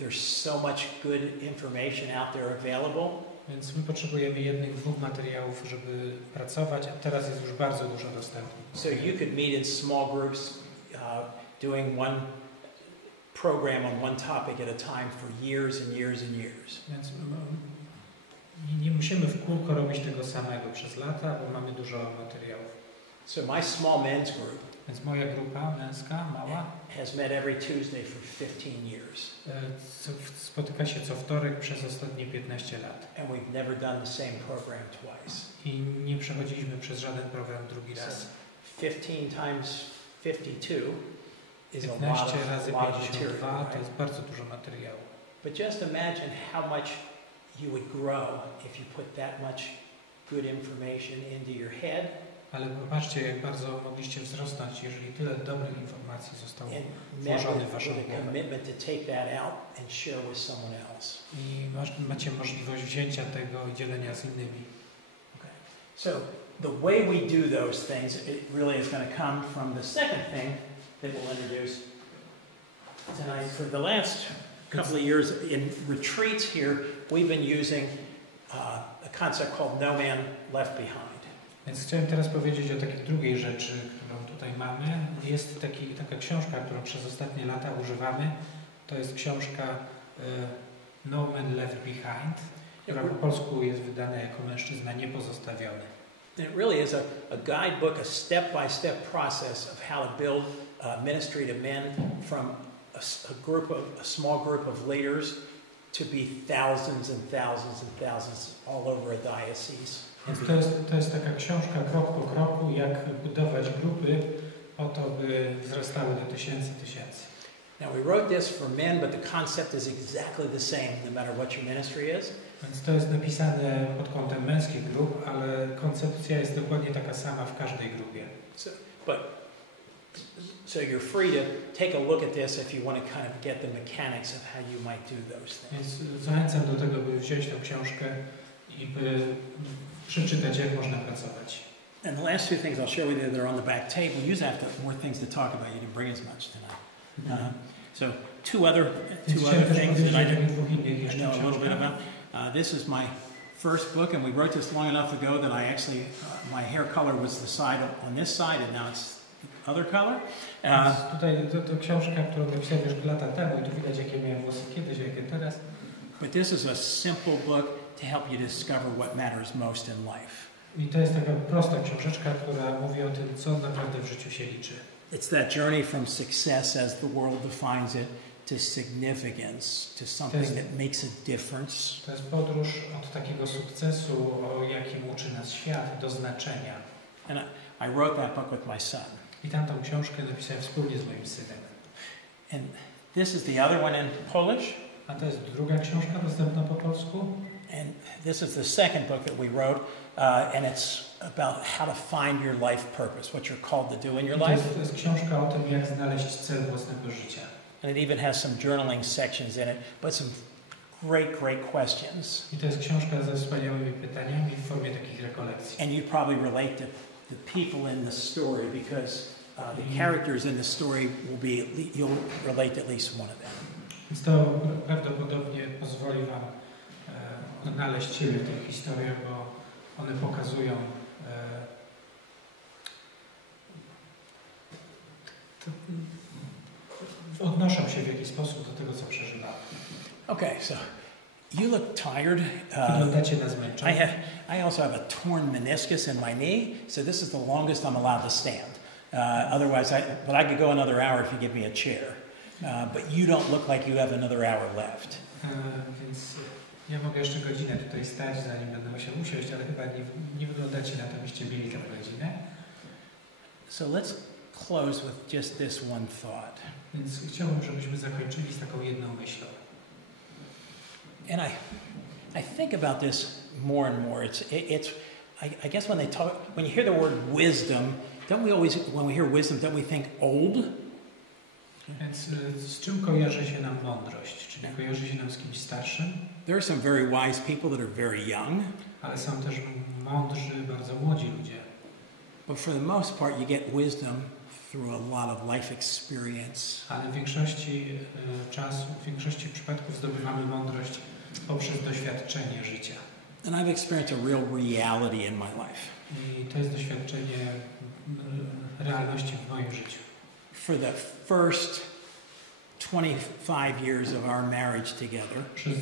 there's so much good information out there available. Więc my potrzebujemy jednych, dwóch materiałów, żeby pracować, a teraz jest już bardzo dużo dostępnych. So you could meet in small groups, doing one program on one topic at a time for years and years and years. Więc nie musimy w kółko robić tego samego przez lata, bo mamy dużo materiałów. So my small men's group, Więc moja grupa męska, mała, has met every Tuesday for 15 years. Spotyka się co wtorek przez ostatnie 15 lat. And we've never done the same program twice. I nie przechodziliśmy przez żaden program drugi raz. 15 times 52 is a 15 lot razy of 52 material. to jest bardzo dużo materiału. But just imagine how much you would grow if you put that much good information into your head. Ale popatrzcie, jak bardzo mogliście wzrosnąć, jeżeli tyle dobrych informacji zostało And met włożone w waszą with a głowę. commitment to take that out and share with someone else. I macie możliwość wzięcia tego i dzielenia z innymi. Okay. So the way we do those things, it really is going to come from the second thing that we'll introduce tonight. For the last couple of years in retreats here, we've been using a concept called No Man Left Behind. Więc chciałem teraz powiedzieć o takiej drugiej rzeczy, którą tutaj mamy. Jest taka książka, którą przez ostatnie lata używamy. To jest książka No Man Left Behind, która po polsku jest wydana jako Mężczyzna Niepozostawiony. It really is a guidebook, a step-by-step process of how to build ministry to men from a small group of leaders to be thousands and thousands and thousands all over a diocese. Więc to jest taka książka krok po kroku, jak budować grupy po to, by wzrastały do tysięcy. Now we wrote this for men, but the concept is exactly the same no matter what your ministry is. Więc to jest napisane pod kątem męskich grup, ale koncepcja jest dokładnie taka sama w każdej grupie. So you're free to take a look at this if you want to kind of get the mechanics of how you might do those things. Więc zachęcam do tego, by wziąć tę książkę i by przeczytać, jak można pracować. And the last two things I'll share with you that are on the back table. You usually have more things to talk about. You didn't bring as much tonight. So two other things that I know a little bit about. This is my first book, and we wrote this long enough ago that I actually my hair color was the side on this side, and now it's the other color. Tutaj to książka, którą napisałem już lata temu, i tu widać, jakie miałem włosy kiedyś, a jakie teraz. But this is a simple book to help you discover what matters most in life. I to jest taka prosta książeczka, która mówi o tym, co naprawdę w życiu się liczy. It's that journey from success as the world defines it to significance, to something that makes a difference. To jest podróż od takiego sukcesu, o jakim uczy nas świat, do znaczenia. And I wrote that book with my son. I tamtą książkę napisałem wspólnie z moim synem. And this is the other one in Polish. A to jest druga książka dostępna po polsku. And this is the second book that we wrote, and it's about how to find your life purpose, what you're called to do in your life. To jest książka o tym, jak znaleźć cel własnego życia. And it even has some journaling sections in it, but some great questions. I to jest książka ze wspaniałymi pytaniami w formie takich rekolekcji. And you probably relate to the people in the story because the characters in the story you'll relate to at least one of them. Więc to prawdopodobnie pozwoli wam odnaleźć siebie w tych historiach, bo one pokazują odnoszą się w jakiś sposób do tego, co przeżywamy. Okay, so you look tired. Wyglądacie na zmęczony. I also have a torn meniscus in my knee, so this is the longest I'm allowed to stand. Otherwise, I could go another hour if you give me a chair. But you don't look like you have another hour left. Więc ja mogę jeszcze godzinę tutaj stać, zanim będę musiał usiąść, ale chyba nie wyglądacie na to, byście mieli tę godzinę. So let's close with just this one thought. Więc chciałbym, żebyśmy zakończyli z taką jedną myślą. And I think about this more and more. I guess when you hear the word wisdom, when we hear wisdom, don't we think old? Więc z czym kojarzy się nam mądrość? Czyli kojarzy się nam z kimś starszym? There are some very wise people that are very young. Ale są też mądrzy, bardzo młodzi ludzie. But for the most part, you get wisdom through a lot of life experience. Ale w większości czasu, w większości przypadków zdobywamy mądrość poprzez doświadczenie życia. And I've experienced a real reality in my life. I to jest doświadczenie realności w moim życiu. For the first 25 years of our marriage together, Przez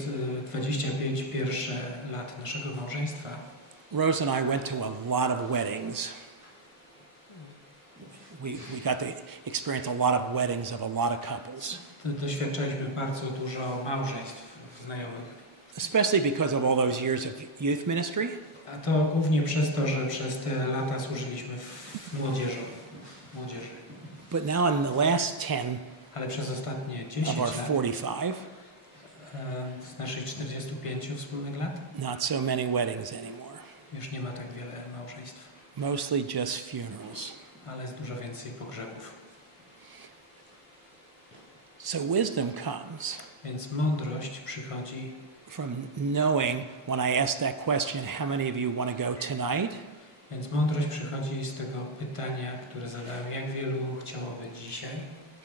25 pierwsze lat naszego małżeństwa Rose and I went to a lot of weddings. We got to experience a lot of weddings of a lot of couples. Doświadczaliśmy bardzo dużo małżeństw znajomych. Especially because of all those years of youth ministry. A to głównie przez to, że przez te lata służyliśmy w młodzieży. But now in the last 10 Ale przez ostatnie 10 of our lat 45, z naszych 45 wspólnych lat not so many weddings anymore. już nie ma tak wiele małżeństw. Mostly just funerals. Ale jest dużo więcej pogrzebów. So wisdom comes Więc mądrość przychodzi from knowing when I ask that question, how many of you want to go tonight? Więc mądrość przychodzi z tego pytania, które zadałem, jak wielu chciałoby dzisiaj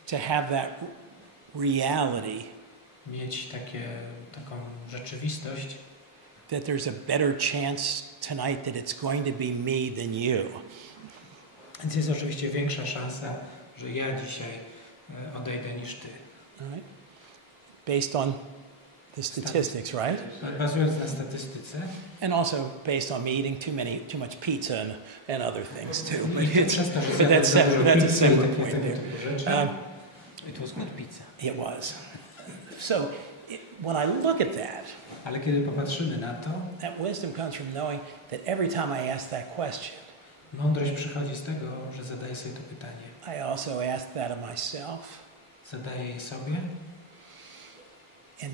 To have that reality mieć taką rzeczywistość, that there's a better chance tonight that it's going to be me than you. Więc jest oczywiście większa szansa, że ja dzisiaj odejdę niż ty. All right? Based on the statistics, right? Bazując na statystyce. And also based on me eating too much pizza and other things too. But that's a separate point there. It was good pizza. It was. So when I look at that, Ale kiedy popatrzymy na to, that wisdom comes from knowing that every time I ask that question, mądrość przychodzi z tego, że zadaję sobie to pytanie. I also ask that of myself. Zadaję je sobie. And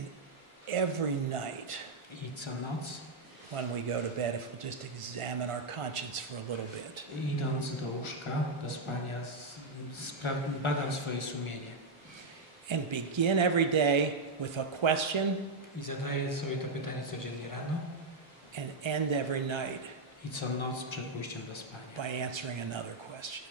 every night, I co noc, when we go to bed, if we'll just examine our conscience for a little bit. idąc do łóżka, do spania, badam swoje sumienie. And begin every day with a question. I zadaję sobie to pytanie codziennie rano. And end every night I co noc przed pójściem do spania. by answering another question.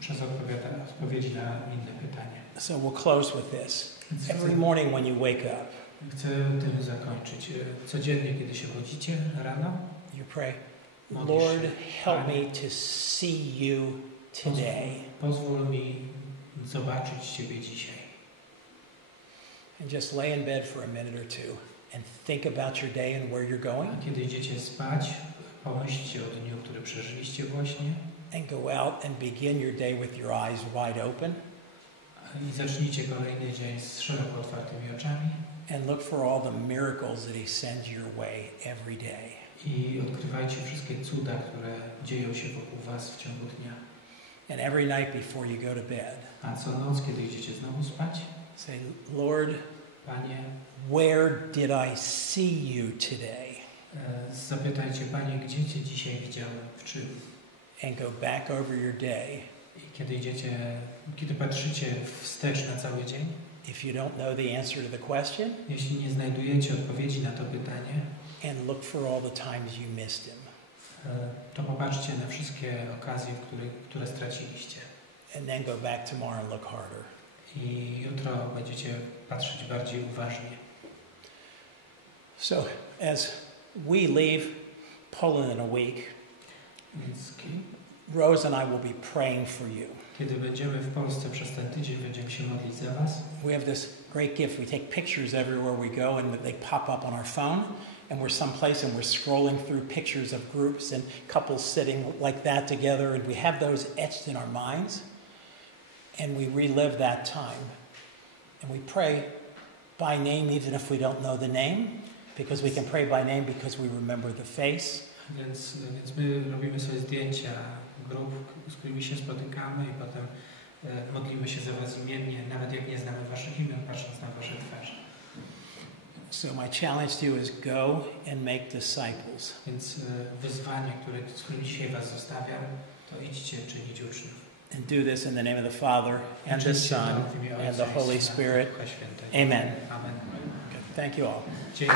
Przez odpowiedzi na inne pytanie. So we'll close with this. Every morning when you wake up, Chcę tym zakończyć. Codziennie, kiedy się budzicie rano, you pray, Lord, help me to see you today. Pozwól mi zobaczyć Ciebie dzisiaj. And just lay in bed for a minute or two and think about your day and where you're going. A kiedy idziecie spać, pomyślcie o dniu, który przeżyliście właśnie. And go out and begin your day with your eyes wide open. I zacznijcie kolejny dzień z szeroko otwartymi oczami. And look for all the miracles that He sends your way every day. I odkrywajcie wszystkie cuda, które dzieją się wokół Was w ciągu dnia. And every night before you go to bed, A co noc, kiedy idziecie znowu spać, say, Lord, Panie, where did I see you today? zapytajcie, Panie, gdzie Cię dzisiaj widziałem, w czym? And go back over your day. I kiedy patrzycie wstecz na cały dzień, If you don't know the answer to the question, jeśli nie znajdujecie odpowiedzi na to pytanie, and look for all the times you missed Him. to popatrzcie na wszystkie okazje, które straciliście. And then go back tomorrow and look harder. I jutro będziecie patrzeć bardziej uważnie. So, as we leave Poland in a week, Więc Rose and I will be praying for you. kiedy będziemy w Polsce przez ten tydzień, będziemy się modlić za Was. We have this great gift. We take pictures everywhere we go, and they pop up on our phone. And we're someplace, and we're scrolling through pictures of groups and couples sitting like that together, and we have those etched in our minds. And we relive that time. And we pray by name, even if we don't know the name, because we can pray by name because we remember the face. Więc my robimy sobie zdjęcia grup, z którymi się spotykamy i potem Modlimy się za was imiennie, nawet jak nie znamy waszych imion, patrząc na wasze twarze. So my challenge to you is go and make disciples. Więc wyzwanie, z którym dzisiaj was zostawiam, to idźcie czynić uczniów. And do this in the name of the Father, and the Son, and the Holy Spirit. Amen. Amen. Thank you all. Dzięki.